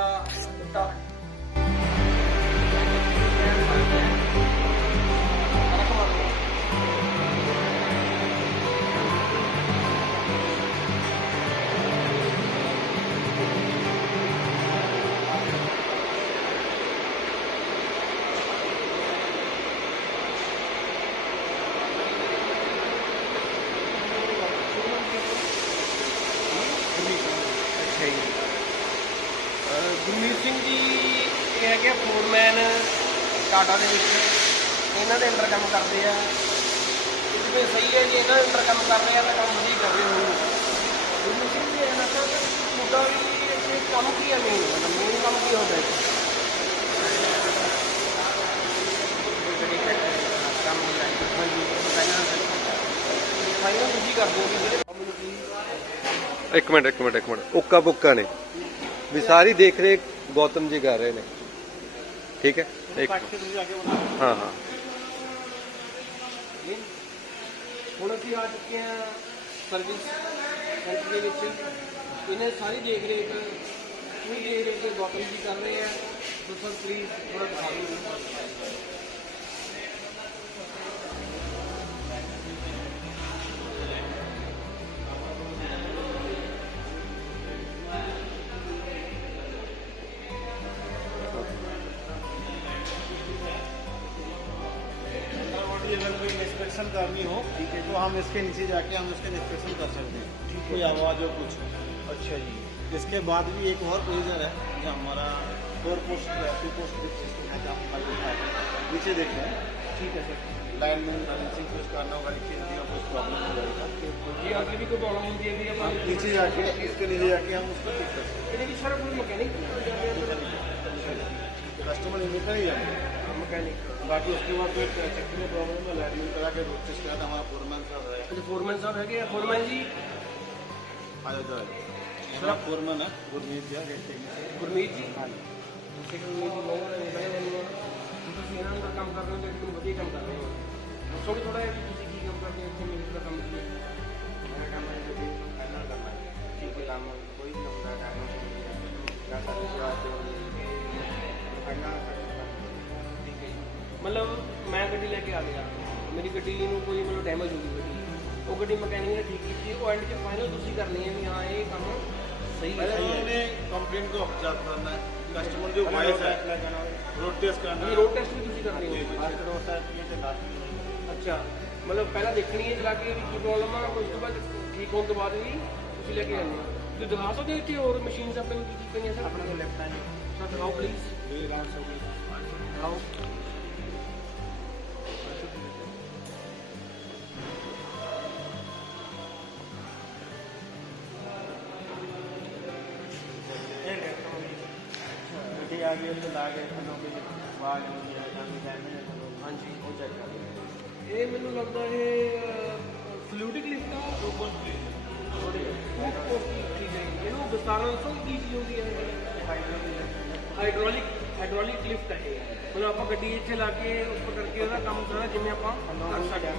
ਗੁਰਮੀਤ ਸਿੰਘ ਜੀ ਇਹ ਹੈਗੇ ਫੋਰਮੈਨ ਟਾਟਾ ਦੇ ਵਿੱਚ, ਇਹਨਾਂ ਦੇ ਅੰਡਰ ਕੰਮ ਕਰਦੇ ਆ। ਜਿਵੇਂ ਸਹੀ ਹੈ ਜੀ ਇਹਨਾਂ ਦੇ ਅੰਡਰ ਕੰਮ ਕਰ ਰਹੇ ਆ ਤਾਂ ਕੰਮ ਵਧੀਆ ਕਰ ਰਹੇ ਹੋ। ਗੁਰਮੀਤ ਸਿੰਘ ਜੀ ਇਹਨਾਂ ਦਾ ਤੁਹਾਡਾ ਵੀ ਇੱਥੇ ਕੰਮ ਕੀ ਹੈ ਮੇਨ ਕੰਮ ਕੀ ਹੁੰਦਾ ਹੈ? ਕੰਮ ਹੁੰਦਾ ਹੈ ਹਾਂਜੀ ਫਾਈਨਲ ਤੁਸੀਂ ਕਰਦੇ ਹੋ ਕਿ ਜਿਹੜੇ ਕੰਮ ਨੂੰ ਕੀ ਇੱਕ ਮਿੰਟ ਉੱਕਾ ਪੁੱਕਾ ਨੇ ਵੀ ਸਾਰੀ ਦੇਖ ਰੇਖ ਗੌਤਮ ਜੀ ਕਰ ਰਹੇ ਨੇ। ਠੀਕ ਹੈ ਇੱਕ ਹਾਂ ਹੁਣ ਅਸੀਂ ਆ ਚੁੱਕੇ ਹਾਂ ਸਰਵਿਸ ਸੈਂਟਰ ਦੇ ਵਿੱਚ। ਇਹਨੇ ਸਾਰੀ ਦੇਖ ਰੇਖ ਪੂਰੀ ਦੇਖ ਰੇਖ ਗੌਤਮ ਜੀ ਕਰ ਰਹੇ ਆ। तो सर प्लीज थोड़ा दिखा दो। अगर कोई इंस्पेक्शन करनी हो तो हम इसके नीचे जाके हम इसके इंस्पेक्शन कर सकते हैं, कोई आवाज़ हो कुछ। अच्छा जी। इसके बाद भी एक और प्रोविजन है जो हमारा 4 पोस्ट 2 पोस्ट है जहाँ पर लिखा है नीचे देख रहे हैं। ठीक है सर। लाइन में बैलेंसिंग कुछ करना होगा, नीचे दिया कुछ प्रॉब्लम हो जाएगा, ये आगे भी कोई प्रॉब्लम होती है हम नीचे जाके इसके नीचे जाके हम उसको ठीक कर सकते ये सर कोई मैकेनिक हैं। कस्टमर इन्हें ही जाए मैकेनिक। बाकी उसके बाद फिर चेकिंग में प्रॉब्लम है, लाइन में करा के रोड टेस्ट किया था हमारा फोरमैन साहब है। अच्छा फोरमैन साहब है क्या? फोरमैन जी आ जाओ हमारा फोरमैन है गुरमीत जी, रेट टेक्नीशियन गुरमीत जी। हाँ जी ਤੁਸੀਂ ਇਹਨਾਂ ਨਾਲ ਕੰਮ ਕਰ ਰਹੇ ਹੋ ਤੇ ਵਧੀਆ ਕੰਮ ਕਰ ਰਹੇ ਹੋ। ਦੱਸੋਗੇ ਥੋੜਾ ਜਿਹਾ ਵੀ ਤੁਸੀਂ ਕੀ ਕੰਮ ਕਰਦੇ ਹੋ ਇੱਥੇ ਮੇਨ ਦਾ ਕੰਮ ਕੀ ਹੈ? मेरा काम है जो फाइनल करना है, ठीक है काम कोई भी होता है डायग्नोसिस या सर्विस फाइनल ਠੀਕ ਹੈ ਜੀ। ਮਤਲਬ ਮੈਂ ਗੱਡੀ ਲੈ ਕੇ ਆ ਗਿਆ, ਮੇਰੀ ਗੱਡੀ ਨੂੰ ਕੋਈ ਮਤਲਬ ਡੈਮੇਜ ਹੋ ਗਈ ਗੱਡੀ, ਉਹ ਗੱਡੀ ਮਕੈਨਿਕ ਨੇ ਠੀਕ ਕੀਤੀ, ਉਹ ਐਂਡ 'ਚ ਫਾਈਨਲ ਤੁਸੀਂ ਕਰਨੀ ਹੈ ਵੀ ਹਾਂ ਇਹ ਕੰਮ ਸਹੀ ਹੈ। पहले उन्होंने कंप्लेंट को ऑब्जर्व करना है, कस्टमर जो वॉइस है रोड टेस्ट करना है, रोड टेस्ट भी ਤੁਸੀਂ ਕਰਨੀ ਹੈ? फर्स्ट होता है ये से लास्ट में। ਅੱਛਾ ਮਤਲਬ ਪਹਿਲਾਂ ਦੇਖਣੀ ਹੈ ਚਲਾ ਕੇ ਵੀ ਕੀ ਪ੍ਰੋਬਲਮ ਆ, ਉਸ ਤੋਂ ਬਾਅਦ ਠੀਕ ਹੋਣ ਤੋਂ ਬਾਅਦ ਵੀ ਤੁਸੀਂ ਲੈ ਕੇ ਆਉਂਦੇ ਹੋ। ਤੁਸੀਂ ਦਿਖਾ ਸਕਦੇ ਹੋ ਇੱਥੇ ਹੋਰ ਮਸ਼ੀਨਸ ਆਪਣੇ ਕੋਲ ਕੀ ਕੀ ਪਈਆਂ ਸਰ? अपने को लेफ्ट हैंड ਸਰ ਦਿਖਾਓ ਪਲੀਜ਼। ये राउंड हो गई ਦਿਖਾਓ। आगे उसको ला के थलों के वाल हो गया या फिर डैमेज है थलों हाँ जी वो चेक कर लेंगे। ਇਹ ਮੈਨੂੰ ਲੱਗਦਾ ਇਹ ਫਲੂਇਡਿਕ ਲਿਫਟ ਆ थोड़ी ਠੀਕ ਹੈ ਇਹਨੂੰ ਵਿਸਤਾਰ ਨਾਲ ਦੱਸੋ ਕੀ ਚੀਜ਼ ਹੁੰਦੀ ਹੈ ਹਾਈਡ੍ਰੋਲਿਕ ਲਿਫਟ ਹੈ ਇਹ ਮਤਲਬ ਆਪਾਂ ਗੱਡੀ ਇੱਥੇ ਲਾ ਕੇ ਉੱਪਰ ਕਰਕੇ ਉਹਦਾ ਕੰਮ ਸਾਰਾ ਜਿਵੇਂ ਆਪਾਂ ਕਰ ਸਕਦੇ ਹਾਂ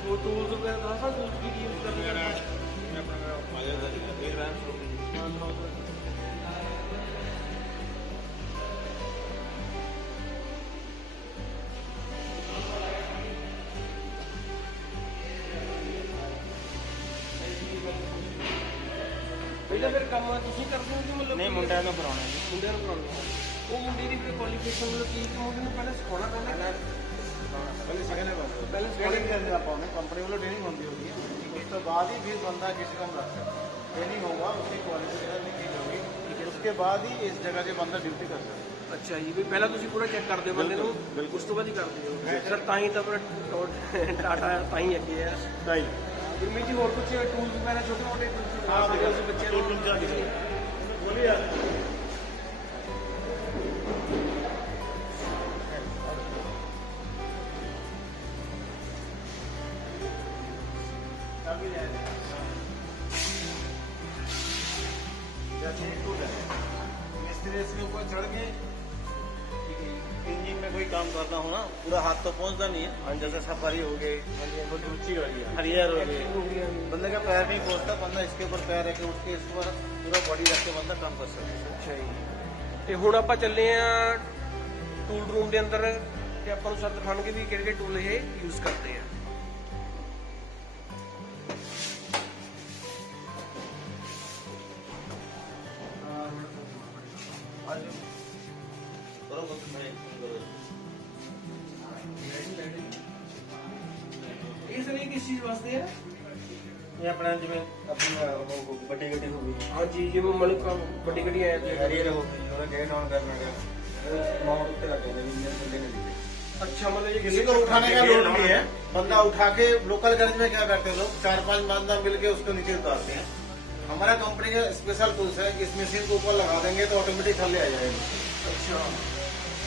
ਕੁਝ ਟੂਲਸ ਵਗੈਰਾ ਦੱਸਾਂ ਟੂਲਸ ਕੀ ਯੂਜ਼ ਕਰਦੇ ਆ मैं अपना माइलेज देख रहा हूँ। ਇਹਦਾ ਫਿਰ ਕੰਮ ਤੁਸੀਂ ਕਰਦੇ ਹੋ ਕਿ ਮਤਲਬ नहीं मुंडिया तो कराना जी। ਮੁੰਡਿਆਂ ਨੂੰ ਕਰਾਉਣਾ ਉਹ ਮੁੰਡੇ ਦੀ ਫਿਰ ਕੁਆਲੀਫਿਕੇਸ਼ਨ ਮਤਲਬ ਕੀ ਮੁੰਡੇ ਨੂੰ ਪਹਿਲਾਂ ਸਿਖਾਉਣਾ ਪੈਂਦਾ पहले सेकंड है पहले ट्रेनिंग करते आप कंपनी वालों ट्रेनिंग होती होगी उसके बाद ही फिर बंदा किसी काम रखता है। ट्रेनिंग होगा उसकी क्वालिफिकेशन भी चीज होगी उसके बाद ही इस जगह से बंदा ड्यूटी कर सकता है। ਅੱਛਾ ਜੀ ਵੀ ਪਹਿਲਾਂ ਤੁਸੀਂ ਪੂਰਾ ਚੈੱਕ ਕਰਦੇ ਹੋ ਬੰਦੇ ਨੂੰ ਉਸ ਤੋਂ ਬਾਅਦ ਹੀ ਕਰਦੇ ਹੋ ਸਰ ਤਾਂ ਹੀ ਤਾਂ ਪੂਰਾ ਟਾਟਾ ਤਾਂ ਹੀ ਅੱਗੇ ਹੈ सही ਗੁਰਮੀਤ ਜੀ ਹੋਰ ਕੁਝ ਟੂਲਸ ਵਗੈਰਾ ਛੋਟੇ ਮੋਟੇ हाँ ਤੁਸੀਂ ਬੱਚਿਆਂ ਨੂੰ बोलिए यार। मिस्त्री इसके ऊपर चढ़ के इंजन में कोई काम करना हो ना पूरा हाथ तो पहुंचता नहीं है जैसे सफारी हो गई बहुत ऊंची गाड़ी है हरियर हो गई बंदे का पैर नहीं पहुंचता बंदा इसके ऊपर पैर रख के उठ के इस पर पूरा बॉडी रख के बंदा काम कर सकता है। ਅੱਛਾ ਜੀ ਤੇ ਹੁਣ ਆਪਾਂ ਚੱਲੇ ਆ ਟੂਲ ਰੂਮ ਦੇ ਅੰਦਰ ਤੇ ਆਪਾਂ ਨੂੰ ਸਰ ਦਿਖਾਣਗੇ ਵੀ ਕਿਹੜੇ ਕਿਹੜੇ ਟੂਲ ਇਹ ਯੂਜ਼ ਕਰਦੇ ਆ ਇਹ ਸਰ ਇਹ ਕਿਸ ਚੀਜ਼ ਵਾਸਤੇ ਹੈ ये अपना जिम्मे अपनी बड़ी गड्डी हो गई ਹਾਂਜੀ ਜਿਵੇਂ ਮਤਲਬ ਵੱਡੀ ਗੱਡੀ ਆਇਆ ਤੇ हरियर हो गई और गेट ऑन करना है माउंट पे लग जाएगा इंजन चलने नहीं अच्छा मतलब ये किसी को उठाने का लोड नहीं है बंदा उठा के लोकल गैरेज में क्या करते हैं लोग 4-5 बंदा मिलके उसको नीचे उतारते हैं। हमारा कंपनी का स्पेशल टूल्स है इस मशीन को ऊपर लगा देंगे तो ऑटोमेटिक थल्ले आ जाएगा। अच्छा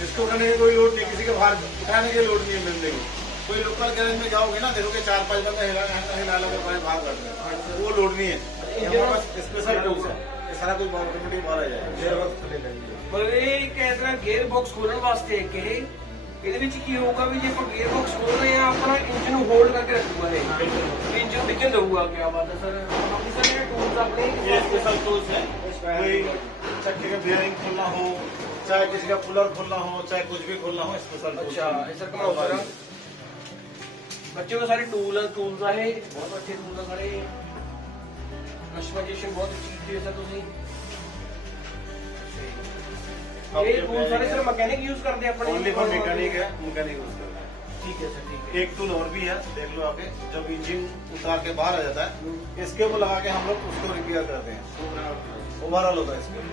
इसको उठाने की कोई लोड नहीं किसी के बाहर उठाने की लोड नहीं है मिलने की। कोई लोकल गैरेज में जाओगे ना देखोगे 4-5 बंदा हिला लगा बाहर करते हैं वो लोड नहीं है। हमारे पास स्पेशल टूल्स है ये सारा कुछ ऑटोमेटिक बाहर आ जाएगा। ਮਤਲਬ ਇਹ ਕਿਸ ਤਰ੍ਹਾਂ ਗੇਅਰ ਬਾਕਸ ਖੋਲਣ ਵਾਸਤੇ ਇੱਕ ਇਹ ਇਹਦੇ ਵਿੱਚ ਕੀ ਹੋਊਗਾ ਵੀ ਜੇ ਆਪਾਂ ਗੇਅਰ ਬਾਕਸ ਖੋਲ ਰਹੇ ਆ ਆਪਣਾ ਇੰਜਨ ਨੂੰ ਹੋਲਡ ਕਰਕੇ ਰੱਖੂਗਾ ਇਹ ਇੰਜਨ ਡਿੱਗਣ ਦਊਗਾ ਕੀ ਬਾਤ ਹੈ ਸਰ ਬਾਕੀ ਸਰ ਇਹ ਟੂਲਸ ਆਪਣੇ ये स्पेशल टूल्स है कोई चक्के का बियरिंग खोलना हो चाहे किसी का कूलर खोलना हो चाहे कुछ भी खोलना हो स्पेशल अच्छा ਇਹ ਸਰ ਕਮਾਓ ਸਰ ਬੱਚੇ ਉਹ ਸਾਰੇ ਟੂਲਸ ਆ ਇਹ ਬਹੁਤ ਅੱਛੇ ਟੂਲ ਆ ਸਾਰੇ ਕਸਟਮਾਈਜ਼ੇਸ਼ਨ ਬਹੁਤ ਅੱਛੀ ਕੀਤੀ ਹੈ ਸਰ ਤੁਸੀਂ ਇਹ ਟੂਲ ਸਾਰੇ ਸਰ ਮਕੈਨਿਕ ਯੂਜ਼ ਕਰਦੇ ਆਪਣੇ ओनली फॉर मैकेनिक है मैकेनिक यूज करता है। ਠੀਕ ਹੈ ਸਰ ਠੀਕ ਹੈ एक टूल और भी है देख लो आगे जब इंजन उतार के बाहर आ जाता है इसके ऊपर लगा के हम लोग उसको रिपेयर करते हैं ओवरऑल होता है इसके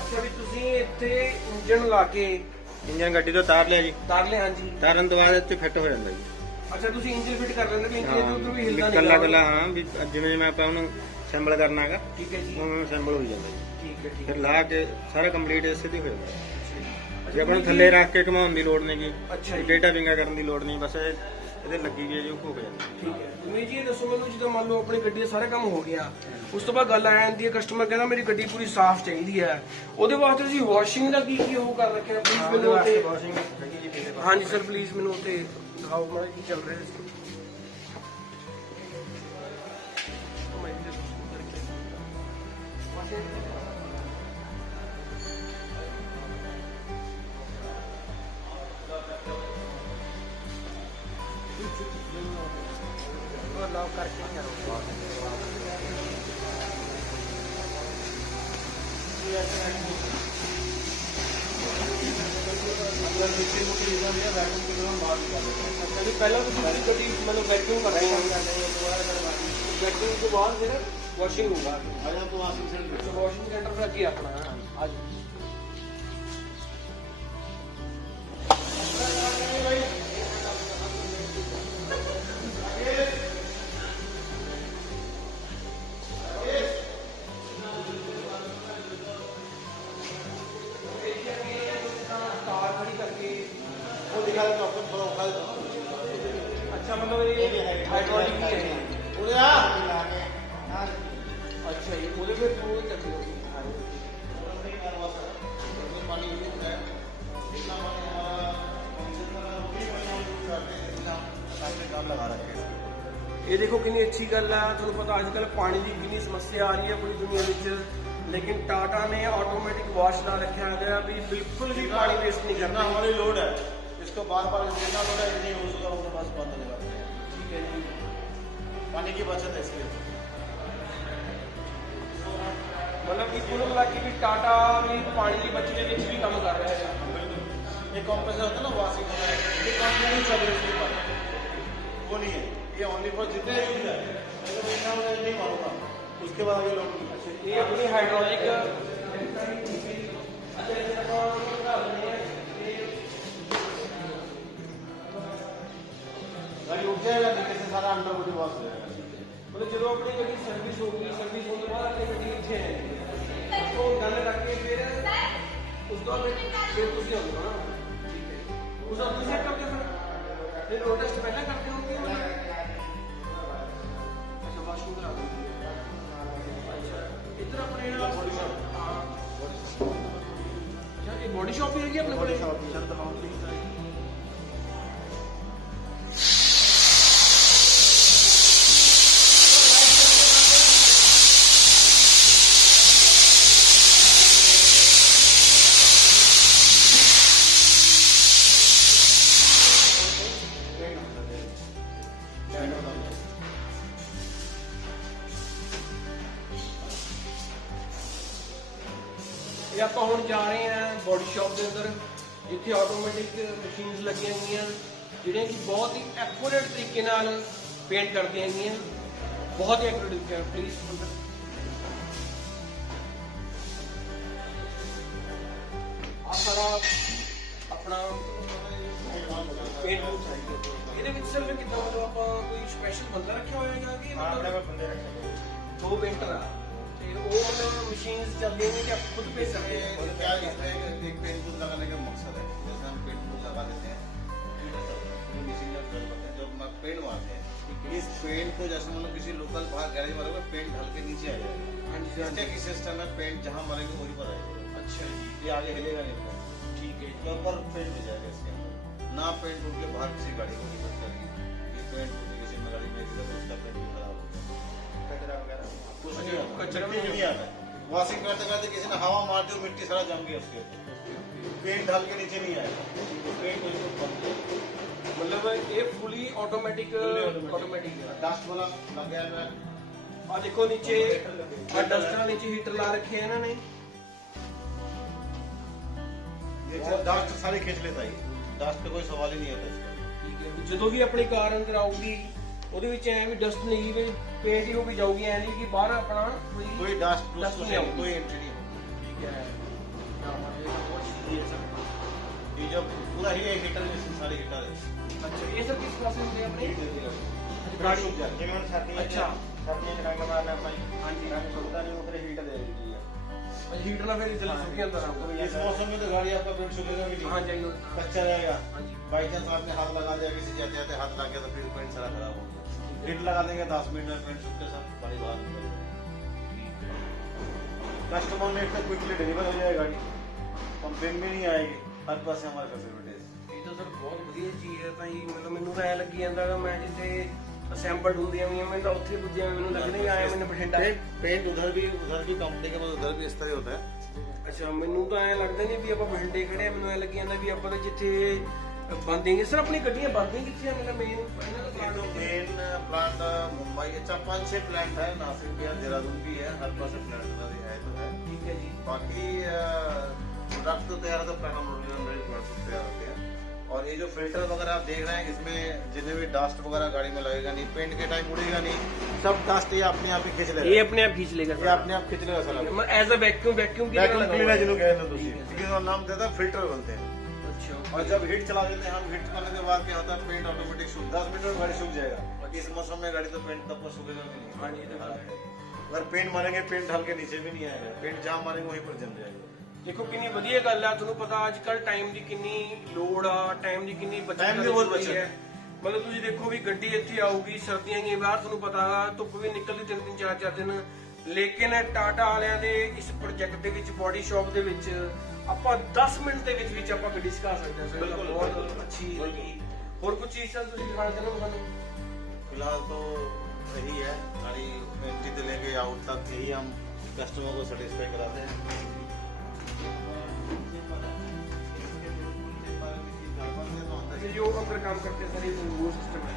ਅੱਛਾ ਵੀ ਤੁਸੀਂ ਇੱਥੇ ਇੰਜਨ ਲਾ ਕੇ इंजन गड्डी तो तार लिया जी ਤਾਰ ਲਿਆ ਹਾਂਜੀ ਤਾਰਨ ਤੋਂ ਬਾਅਦ ਇੱਥੇ ਫਿੱਟ ਹੋ ਜਾਂਦਾ ਜੀ ਅੱਛਾ ਤੁਸੀਂ ਇੰਜਨ ਫਿੱਟ ਕਰ ਲੈਂਦੇ ਵੀ ਇੰਜਨ ਇਧਰ ਉਧਰ ਵੀ ਹਿਲਦਾ ਨਹੀਂ ਕੱਲਾ ਕੱਲਾ ਹਾਂ ਵੀ ਜਿਵੇਂ ਜਿਵੇਂ ਆਪਾਂ ਉਹਨੂੰ ਅਸੈਂਬਲ ਕਰਨਾ ਹੈਗਾ ਠੀਕ ਹੈ ਜੀ ਉਵੇਂ ਅਸੈਂਬਲ ਹੋ ਜਾਂਦਾ ਜੀ ਠੀਕ ਹੈ ਠੀਕ ਫਿਰ ਹੈ ਲਾ ਕੇ ਸਾਰਾ ਕੰਪਲੀਟ ਇਸੇ ਤੇ ਹੋ ਜਾਂਦਾ ਜੇ ਆਪਾਂ ਨੂੰ ਥੱਲੇ ਰੱਖ ਕੇ ਘੁਮਾਉਣ ਦੀ ਲੋੜ ਨਹੀਂ ਅੱਛਾ ਗੀ ਜੀ। ਡੇਟਾ ਵਿੰਗਾ ਕਰਨ ਦੀ ਲੋੜ ਨਹੀਂ ਬਸ ਇਹਦੇ ਲੱਗੀ ਵੀ ਹੈ ਜੀ ਉਹ ਹੋ ਜਾਂਦਾ ਠੀਕ ਹੈ ਤੁਸੀਂ ਜੀ ਇਹ ਦੱਸੋ ਮੈਨੂੰ ਜਦੋਂ ਮੰਨ ਲਓ ਆਪਣੀ ਗੱਡੀ ਦਾ ਸਾਰਾ ਕੰਮ ਹੋ ਗਿਆ ਉਸ ਤੋਂ ਬਾਅਦ ਗੱਲ ਆ ਜਾਂਦੀ ਹੈ ਕਸਟਮਰ ਕਹਿੰਦਾ ਮੇਰੀ ਗੱਡੀ ਪੂਰੀ ਸਾਫ਼ ਚਾਹੀਦੀ ਹੈ ਉਹਦੇ ਵਾਸਤੇ ਤੁਸੀਂ ਵਾਸ਼ਿੰਗ ਦਾ ਕੀ ਉਹ ਕਰ ਰੱਖਿਆ ਪਲੀਜ਼ ਮੈਨੂੰ ਉੱਤੇ ਵਾਸ਼ਿੰਗ ਹੈਗੀ ਜੀ ਠੀਕ ਹੈ ਹਾਂਜੀ ਸਰ ਪਲੀਜ਼ ਮੈਨੂੰ ਉੱਤੇ ਦਿਖਾਓ ਮਾੜਾ ਕੀ ਚੱਲ ਰਿਹਾ ਸੀ ਲੌਕ ਕਰਕੇ ਕਰੋ ਪਹਿਲਾਂ ਤੁਸੀਂ ਗੱਡੀ ਮਤਲਬ ਵੈਕਿਊਮ ਕਰ ਰਹੇ ਹੋ ਵੈਕਿਊਮ ਤੋਂ ਬਾਅਦ ਫਿਰ ਵਾਸ਼ਿੰਗ ਹੋਊਗਾ तो वॉशिंग सेंटर ਵਾਸ਼ਿੰਗ ਸੈਂਟਰ ਫਿਰ ਅੱਗੇ ਆਪਣਾ ਆ ਜਾਓ ਇਹ ਦੇਖੋ ਕਿੰਨੀ ਅੱਛੀ ਗੱਲ ਆ। ਤੁਹਾਨੂੰ ਪਤਾ ਅੱਜ ਕੱਲ੍ਹ ਪਾਣੀ ਦੀ ਕਿੰਨੀ ਸਮੱਸਿਆ ਆ ਰਹੀ ਹੈ ਪੂਰੀ ਦੁਨੀਆ ਵਿੱਚ, लेकिन टाटा ने ऑटोमेटिक वॉश ला रखा है अभी, बिल्कुल भी पानी वेस्ट नहीं जितना करना। हमारी लोड है इसको बार बार जितना लोड है इतनी यूज होगा उसके पास बंद लगाते हैं। ठीक है जी, पानी की बचत है इसलिए। मतलब कि कुल मिला के भी टाटा भी पानी की बचत के भी काम कर रहा है। ये कंप्रेसर होता है ना वॉशिंग होता है, ये कंपनी नहीं चल रही उसके ऊपर, वो नहीं है, ये ओनली फॉर जितने यूज है। इतना मुझे नहीं मालूम, उसके बाद आगे लोड नहीं। ये अपनी हाइड्रोलिक गाड़ी उठ जाएगा नीचे से सारा अंडर बॉडी वॉश हो जाएगा। मतलब जो अपनी गड्डी सर्विस होगी, सर्विस होने के बाद अपनी गड्डी इतने है तो गल रख के फिर उसका फिर तुम होगा ना। ठीक है, उसका तुम सेट करते फिर रोड टेस्ट पहले करते होंगे। अच्छा, वाशरूम करा दो इधर अपने बॉडी शॉप ही है अपने बॉडी शॉप ਇਹ ਆਪਾਂ ਹੁਣ ਜਾ ਰਹੇ ਹਾਂ ਬੋਡੀ ਸ਼ਾਪ ਦੇ ਅੰਦਰ, ਜਿੱਥੇ ਆਟੋਮੈਟਿਕ ਮਸ਼ੀਨਸ ਲੱਗੀਆਂ ਹੋਈਆਂ ਜਿਹੜੀਆਂ ਕਿ ਬਹੁਤ ਹੀ ਐਕੂਰੇਟ ਤਰੀਕੇ ਨਾਲ ਪੇਂਟ ਕਰਦੀਆਂ ਹੈਗੀਆਂ, ਬਹੁਤ ਹੀ ਐਕੂਰੇਟ ਤਰੀਕੇ ਨਾਲ। ਪਲੀਜ਼ ਆ ਸਾਰਾ ਆਪਣਾ ਪੇਂਟ ਇਹਦੇ ਵਿੱਚ ਸਰ ਕਿੱਦਾਂ ਮਤਲਬ ਆਪਾਂ ਕੋਈ ਸਪੈਸ਼ਲ ਬੰਦਾ ਰੱਖਿਆ ਹੋਏਗਾ ਕਿ ਮਤਲਬ ਦੋ ਪੇਂਟਰ ਆ वो मशीन चलती है कि आप खुद पे सकते हैं? और क्या इसमें एक पेंट बूथ लगाने का मकसद है, जैसे हम पेंट बूथ लगा देते हैं मशीन जो अपना पेंट मारते हैं, इस पेंट को जैसे मतलब किसी लोकल बाहर गैरेज मारेगा पेंट ढल के नीचे आ जाएगा। इसका की सिस्टम है पेंट जहाँ मारेंगे वहीं पर आएगा। अच्छा, ये आगे हिलेगा नहीं। ठीक है, तो ऊपर पेंट हो जाएगा इसके अंदर, ना पेंट उठ के बाहर किसी गाड़ी को दिक्कत करेगी। ये पेंट किसी में गाड़ी में उसका पेंट भी खराब हो जाएगा, कचरा वगैरह कुछ नहीं आता, कचरा नहीं आता। वॉशिंग करते करते किसी ने हवा मार दी, मिट्टी सारा जम गया उसके ऊपर, पेंट ढल के नीचे नहीं आएगा। पेंट मतलब ये फुली ऑटोमेटिक है। डस्ट वाला लग गया है। आ देखो नीचे डस्टर नीचे हीटर ला रखे हैं इन्होंने, ये डस्ट सारी खींच लेता है, डस्ट पे कोई सवाल ही नहीं आता इसका। ठीक है, ਜਦੋਂ ਵੀ ਆਪਣੀ ਕਾਰ ਅੰਦਰ ਆਊਗੀ ਉਹਦੇ ਵਿੱਚ ਐ ਵੀ ਡਸਟ ਨਹੀਂ ਵੀ ਪੇਂਟ ਹੀ ਹੋ ਕੇ ਜਾਊਗੀ, ਐ ਨਹੀਂ ਕਿ ਬਾਹਰ ਆਪਣਾ कोई डस्ट नहीं आऊगी। कोई एंट्री नहीं होगी। ठीक है, ये जो पूरा ही एक हीटर में सारी हीटर है। अच्छा ये सब किस तरह से होते हैं अपने गाड़ी सूख जाए जिਵੇਂ ਹੁਣ ਸਰਦੀਆਂ अच्छा ਸਰਦੀਆਂ ਚ ਰੰਗ ਮਾਰਨਾ ਆਪਾਂ ਜੀ। ਹਾਂਜੀ, रंग सुखता नहीं उधर हीटर दे दी है। हीटर ना फिर जल्दी सूख जाता है। इस मौसम में तो गाड़ी आपका पेंट सूखेगा भी नहीं। हाँ जी, कच्चा रहेगा। हाँ जी। बाई चांस आपने हाथ लगा दिया किसी जाते जाते हाथ लग गया तो फिर पेंट सारा खराब हो गया। हीट लगा देंगे 10 मिनट में पेंट सूखते सब बड़ी बात नहीं। कस्टमर ने इतना क्विकली डिलीवर हो जाएगा गाड़ी, कंप्लेन भी नहीं आएगी, हर पास से हमारे फैसिलिटीज। ये तो सर बहुत ਵਧੀਆ ਚੀਜ਼ ਹੈ ਤਾਂ ਜੀ, ਮਤਲਬ ਮੈਨੂੰ ਤਾਂ ਐ ਲੱਗੀ ਜਾਂਦਾ ਕਿ ਮੈਂ ਜਿੱਥੇ ਅਸੈਂਬਲਡ ਹੁੰਦੀਆਂ ਹੋਈਆਂ ਮੈਂ ਤਾਂ ਉੱਥੇ ਪੁੱਜਿਆ ਮੈਨੂੰ ਲੱਗਦਾ ਹੀ ਆਇਆ ਮੈਨੂੰ ਬਠਿੰਡਾ। पेंट उधर भी कंपनी के बाद उधर भी इस तरह होता है। ਅੱਛਾ, ਮੈਨੂੰ ਤਾਂ ਐ ਲੱਗਦਾ ਨਹੀਂ ਵੀ ਆਪਾਂ ਬਠਿੰਡੇ ਖੜੇ ਆ, ਮੈਨੂੰ ਐ ਲੱਗੀ ਜਾਂਦਾ ਵੀ ਆਪਾਂ ਤਾਂ ਜਿੱਥੇ ਬੰਦੇਂਗੇ ਸਰ ਆਪਣੀ ਗੱਡੀਆਂ ਬੰਦੀਆਂ ਕਿੱਥੇ ਆ? ਮਤਲਬ ਮੇਨ ਇਹਨਾਂ ਦਾ ਪਲਾਂਟ मेन प्लांट मुंबई अच्छा 5-6 प्लांट है, नासिक भी है, देहरादून भी है, हर पास प्लांट है तो है। ठीक है जी। बाकी प्रोडक्ट तो तैयार होता है, प्रोडक्ट तैयार होते हैं। और ये जो फिल्टर वगैरह आप देख रहे हैं इसमें जितने भी डस्ट वगैरह गाड़ी में लगेगा नहीं, पेंट के टाइम उड़ेगा नहीं, सब डस्ट ये अपने आप ही खींच लेगा। ये अपने आप खींच लेगा ये अपने आप खींच लेगा सारा। As a vacuum vacuum cleaner जिन्होंने कहते हैं ਤੁਸੀਂ, लेकिन वो नाम देता है फिल्टर बोलते हैं। अच्छा, और जब हीट चला देते हैं हम, हीट करने के बाद क्या होता है पेंट ऑटोमेटिक सूख 10 मिनट में गाड़ी सूख जाएगा। इस मौसम में गाड़ी तो पेंट तब पर सूखेगा भी नहीं। हाँ जी, तो है। अगर पेंट मारेंगे पेंट ढल के नीचे भी नहीं आएगा, पेंट जहाँ मारेंगे वहीं पर जम जाएगा। ਦੇਖੋ ਕਿੰਨੀ ਵਧੀਆ ਗੱਲ ਆ, ਤੁਹਾਨੂੰ ਪਤਾ ਅੱਜ ਕੱਲ ਟਾਈਮ ਦੀ ਕਿੰਨੀ ਲੋੜ ਆ, ਟਾਈਮ ਦੀ ਕਿੰਨੀ ਬੱਚਤ Time ਦੀ ਬਹੁਤ ਜ਼ਰੂਰੀ ਬੱਚਤ ਹੈ। ਮਤਲਬ ਤੁਸੀਂ ਦੇਖੋ ਵੀ ਗੱਡੀ ਇੱਥੇ ਆਊਗੀ, ਸਰਦੀਆਂ ਹੀ ਬਾਹਰ ਤੁਹਾਨੂੰ ਪਤਾ ਧੁੱਪ ਵੀ ਨਿਕਲਦੀ 3-3 4-4 ਦਿਨ, ਲੇਕਿਨ ਟਾਟਾ ਵਾਲਿਆਂ ਦੇ ਇਸ ਪ੍ਰੋਜੈਕਟ ਦੇ ਵਿੱਚ ਬੋਡੀ ਸ਼ਾਪ ਦੇ ਵਿੱਚ ਆਪਾਂ 10 ਮਿੰਟ ਦੇ ਵਿੱਚ ਆਪਾਂ ਗੱਡੀ ਸਿਖਾ ਸਕਦੇ ਹਾਂ। ਬਹੁਤ ਅੱਛੀ ਲੱਗੀ। ਹੋਰ ਕੁਝ ਚੀਜ਼ ਸਰ ਤੁਸੀਂ ਦਿਖਾਣਾ ਚਾਹੁੰਦੇ ਹੋ ਸਾਨੂੰ? फिलहाल तो यही है, गाड़ी एंट्री से लेके आउट तक यही हम कस्टमर को सेटिस्फाई कराते हैं। जो अगर काम करते हैं सर ये वो सिस्टम है।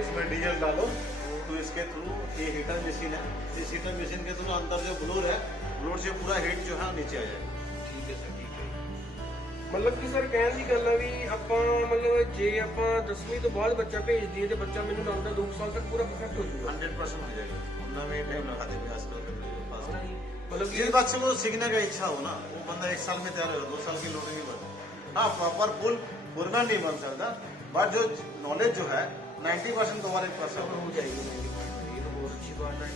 इसमें डीजल डालो तो इसके थ्रू ये हीटर मशीन है, इस हीटर मशीन के थ्रू अंदर जो ब्लोर है, ब्लोर से पूरा हीट जो है नीचे आ जाएगा। ਠੀਕ ਹੈ ਸਰ, ਠੀਕ ਹੈ। ਮਤਲਬ ਕਿ ਸਰ ਕਹਿਣ ਦੀ ਗੱਲ ਆ ਵੀ ਆਪਾਂ ਮਤਲਬ ਜੇ ਆਪਾਂ 10ਵੀਂ ਤੋਂ ਬਾਅਦ ਬੱਚਾ ਭੇਜ ਦਈਏ ਤੇ ਬੱਚਾ ਮੈਨੂੰ ਲੱਗਦਾ 2 ਸਾਲ ਤੱਕ ਪੂਰਾ परफेक्ट हो जाएगा। 100% हो जाएगा, उतना में टाइम लगा देंगे आजकल के पास। मतलब जिस बच्चे को सीखने का इच्छा हो ना, वो बंदा 1 साल में तैयार होगा, 2 साल की लोड नहीं बनता। हाँ, प्रॉपर पुल पूर्ण नहीं बन सकता, बट जो नॉलेज जो है 90% तो 1% हो जाएगी। ये तो बहुत अच्छी बात है।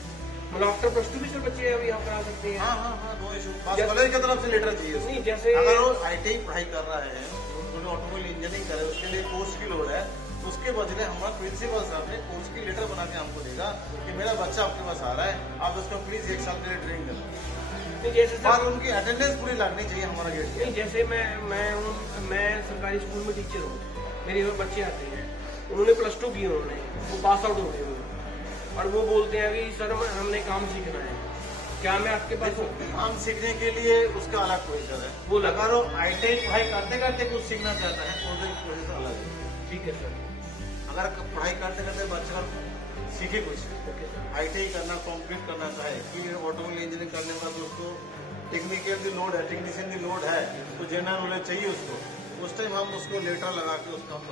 मतलब आफ्टर प्लस टू भी सर बच्चे अभी यहाँ पर आ सकते हैं? हाँ हाँ हाँ, नो इशू। कॉलेज की तरफ से लेटर चाहिए उसको। नहीं, जैसे अगर वो ITI पढ़ाई कर रहा है, उन्होंने ऑटोमोबाइल इंजीनियरिंग करे, उसके लिए कोर्स की लोड है, तो उसके बदले हमारा प्रिंसिपल साहब ने कोर्स की लेटर बना के हमको देगा कि मेरा बच्चा आपके पास आ रहा है, आप उसको प्लीज 1 साल के लिए ट्रेनिंग देना। नहीं, जैसे सर और उनकी अटेंडेंस पूरी लगनी चाहिए हमारा गेट नहीं, जैसे मैं सरकारी स्कूल में टीचर हूँ, मेरे यहाँ बच्चे आते हैं, उन्होंने प्लस टू की, उन्होंने वो पास आउट हो गए और वो बोलते हैं कि सर हमने काम सीखना है, क्या मैं आपके पास काम सीखने के लिए उसका अलग प्रोसीजर है। वो लगा। अगर वो ITI पढ़ाई करते करते कुछ सीखना चाहता है तो उसका प्रोसीजर अलग है। ठीक है सर, अगर पढ़ाई करते करते बच्चा सीखे कुछ, ओके सर, ITI करना कंप्लीट करना चाहे कि ऑटोमोबाइल इंजीनियरिंग करने के बाद उसको टेक्निकल की लोड है, टेक्नीशियन की लोड है, तो जनरल नॉलेज चाहिए उसको, उस टाइम हम उसको लेटर लगा के उसका हम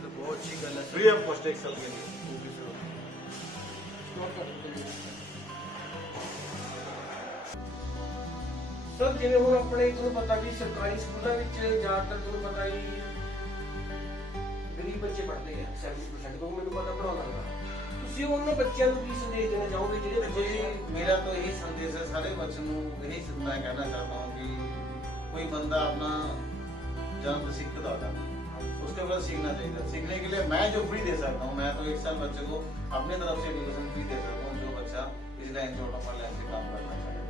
तो बहुत अच्छी गल है फ्री ऑफ कॉस्ट 1 साल के लिए। ਸਰ ਜਿਵੇਂ ਹੁਣ ਆਪਣੇ ਤੁਹਾਨੂੰ ਪਤਾ ਵੀ ਸਰਕਾਰੀ ਸਕੂਲਾਂ ਵਿੱਚ ਜ਼ਿਆਦਾਤਰ ਤੁਹਾਨੂੰ ਪਤਾ ਹੀ ਗਰੀਬ ਬੱਚੇ ਪੜ੍ਹਦੇ ਆ 70% ਕਿਉਂਕਿ ਮੈਨੂੰ ਪਤਾ ਪੜਾਉਣਾ ਦਾ ਤੁਸੀਂ ਉਹਨਾਂ ਬੱਚਿਆਂ ਨੂੰ ਕੀ ਸੰਦੇਸ਼ ਦੇਣਾ ਚਾਹੋਗੇ ਜਿਹੜੇ देखो जी, ਬੱਚੇ मेरा तो यही संदेश है सारे बच्चों को, यही मैं कहना चाहता हूँ कि कोई बंदा अपना जन्म से सीखता था, उसके बाद सीखना चाहिए। सीखने के लिए मैं जो फ्री दे सकता हूँ, मैं तो 1 साल बच्चे को अपनी तरफ से एजुकेशन फ्री दे सकता हूँ, जो बच्चा इस लाइन से ऑटोमोबाइल लाइन से काम करना चाहता है।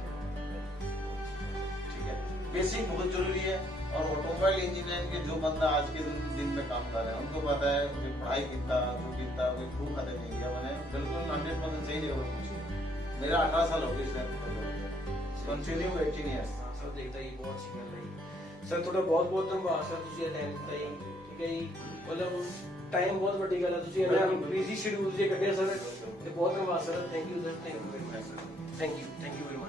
ठीक है, बेसिक बहुत जरूरी है। और ऑटोमोबाइल इंजीनियरिंग के जो बंदा आज के दिन में काम कर रहे हैं, उनको पता है कि पढ़ाई कितना जो कितना कोई प्रूफ खत्म नहीं किया। मैंने बिल्कुल 100% सही जगह पर पूछी। मेरा 18 साल हो गए इस लाइन पर, कंटिन्यू 18 ईयर्स। ਸਰ ਦੇਖਦਾ ਜੀ ਬਹੁਤ ਅੱਛੀ ਗੱਲ ਹੈ ਜੀ। ਸਰ ਤੁਹਾਡਾ ਬਹੁਤ ਬਹੁਤ ਧੰਨਵਾਦ ਸਰ, ਤੁਸੀਂ ਇਹ ਟਾਈਮ ਦਿੱਤਾ ਜੀ। ਠੀਕ ਹੈ ਜੀ, ਮਤਲਬ ਟਾਈਮ ਬਹੁਤ ਵੱਡੀ ਗੱਲ ਹੈ, ਤੁਸੀਂ ਇਹਨਾਂ ਬਿਜ਼ੀ ਸ਼ਡਿਊਲ ਜੇ ਕੱਢਿਆ ਸਰ, ਤੇ ਬਹੁਤ ਧੰਨਵਾਦ sir. Thank you sir, thank you very much sir, thank you very much.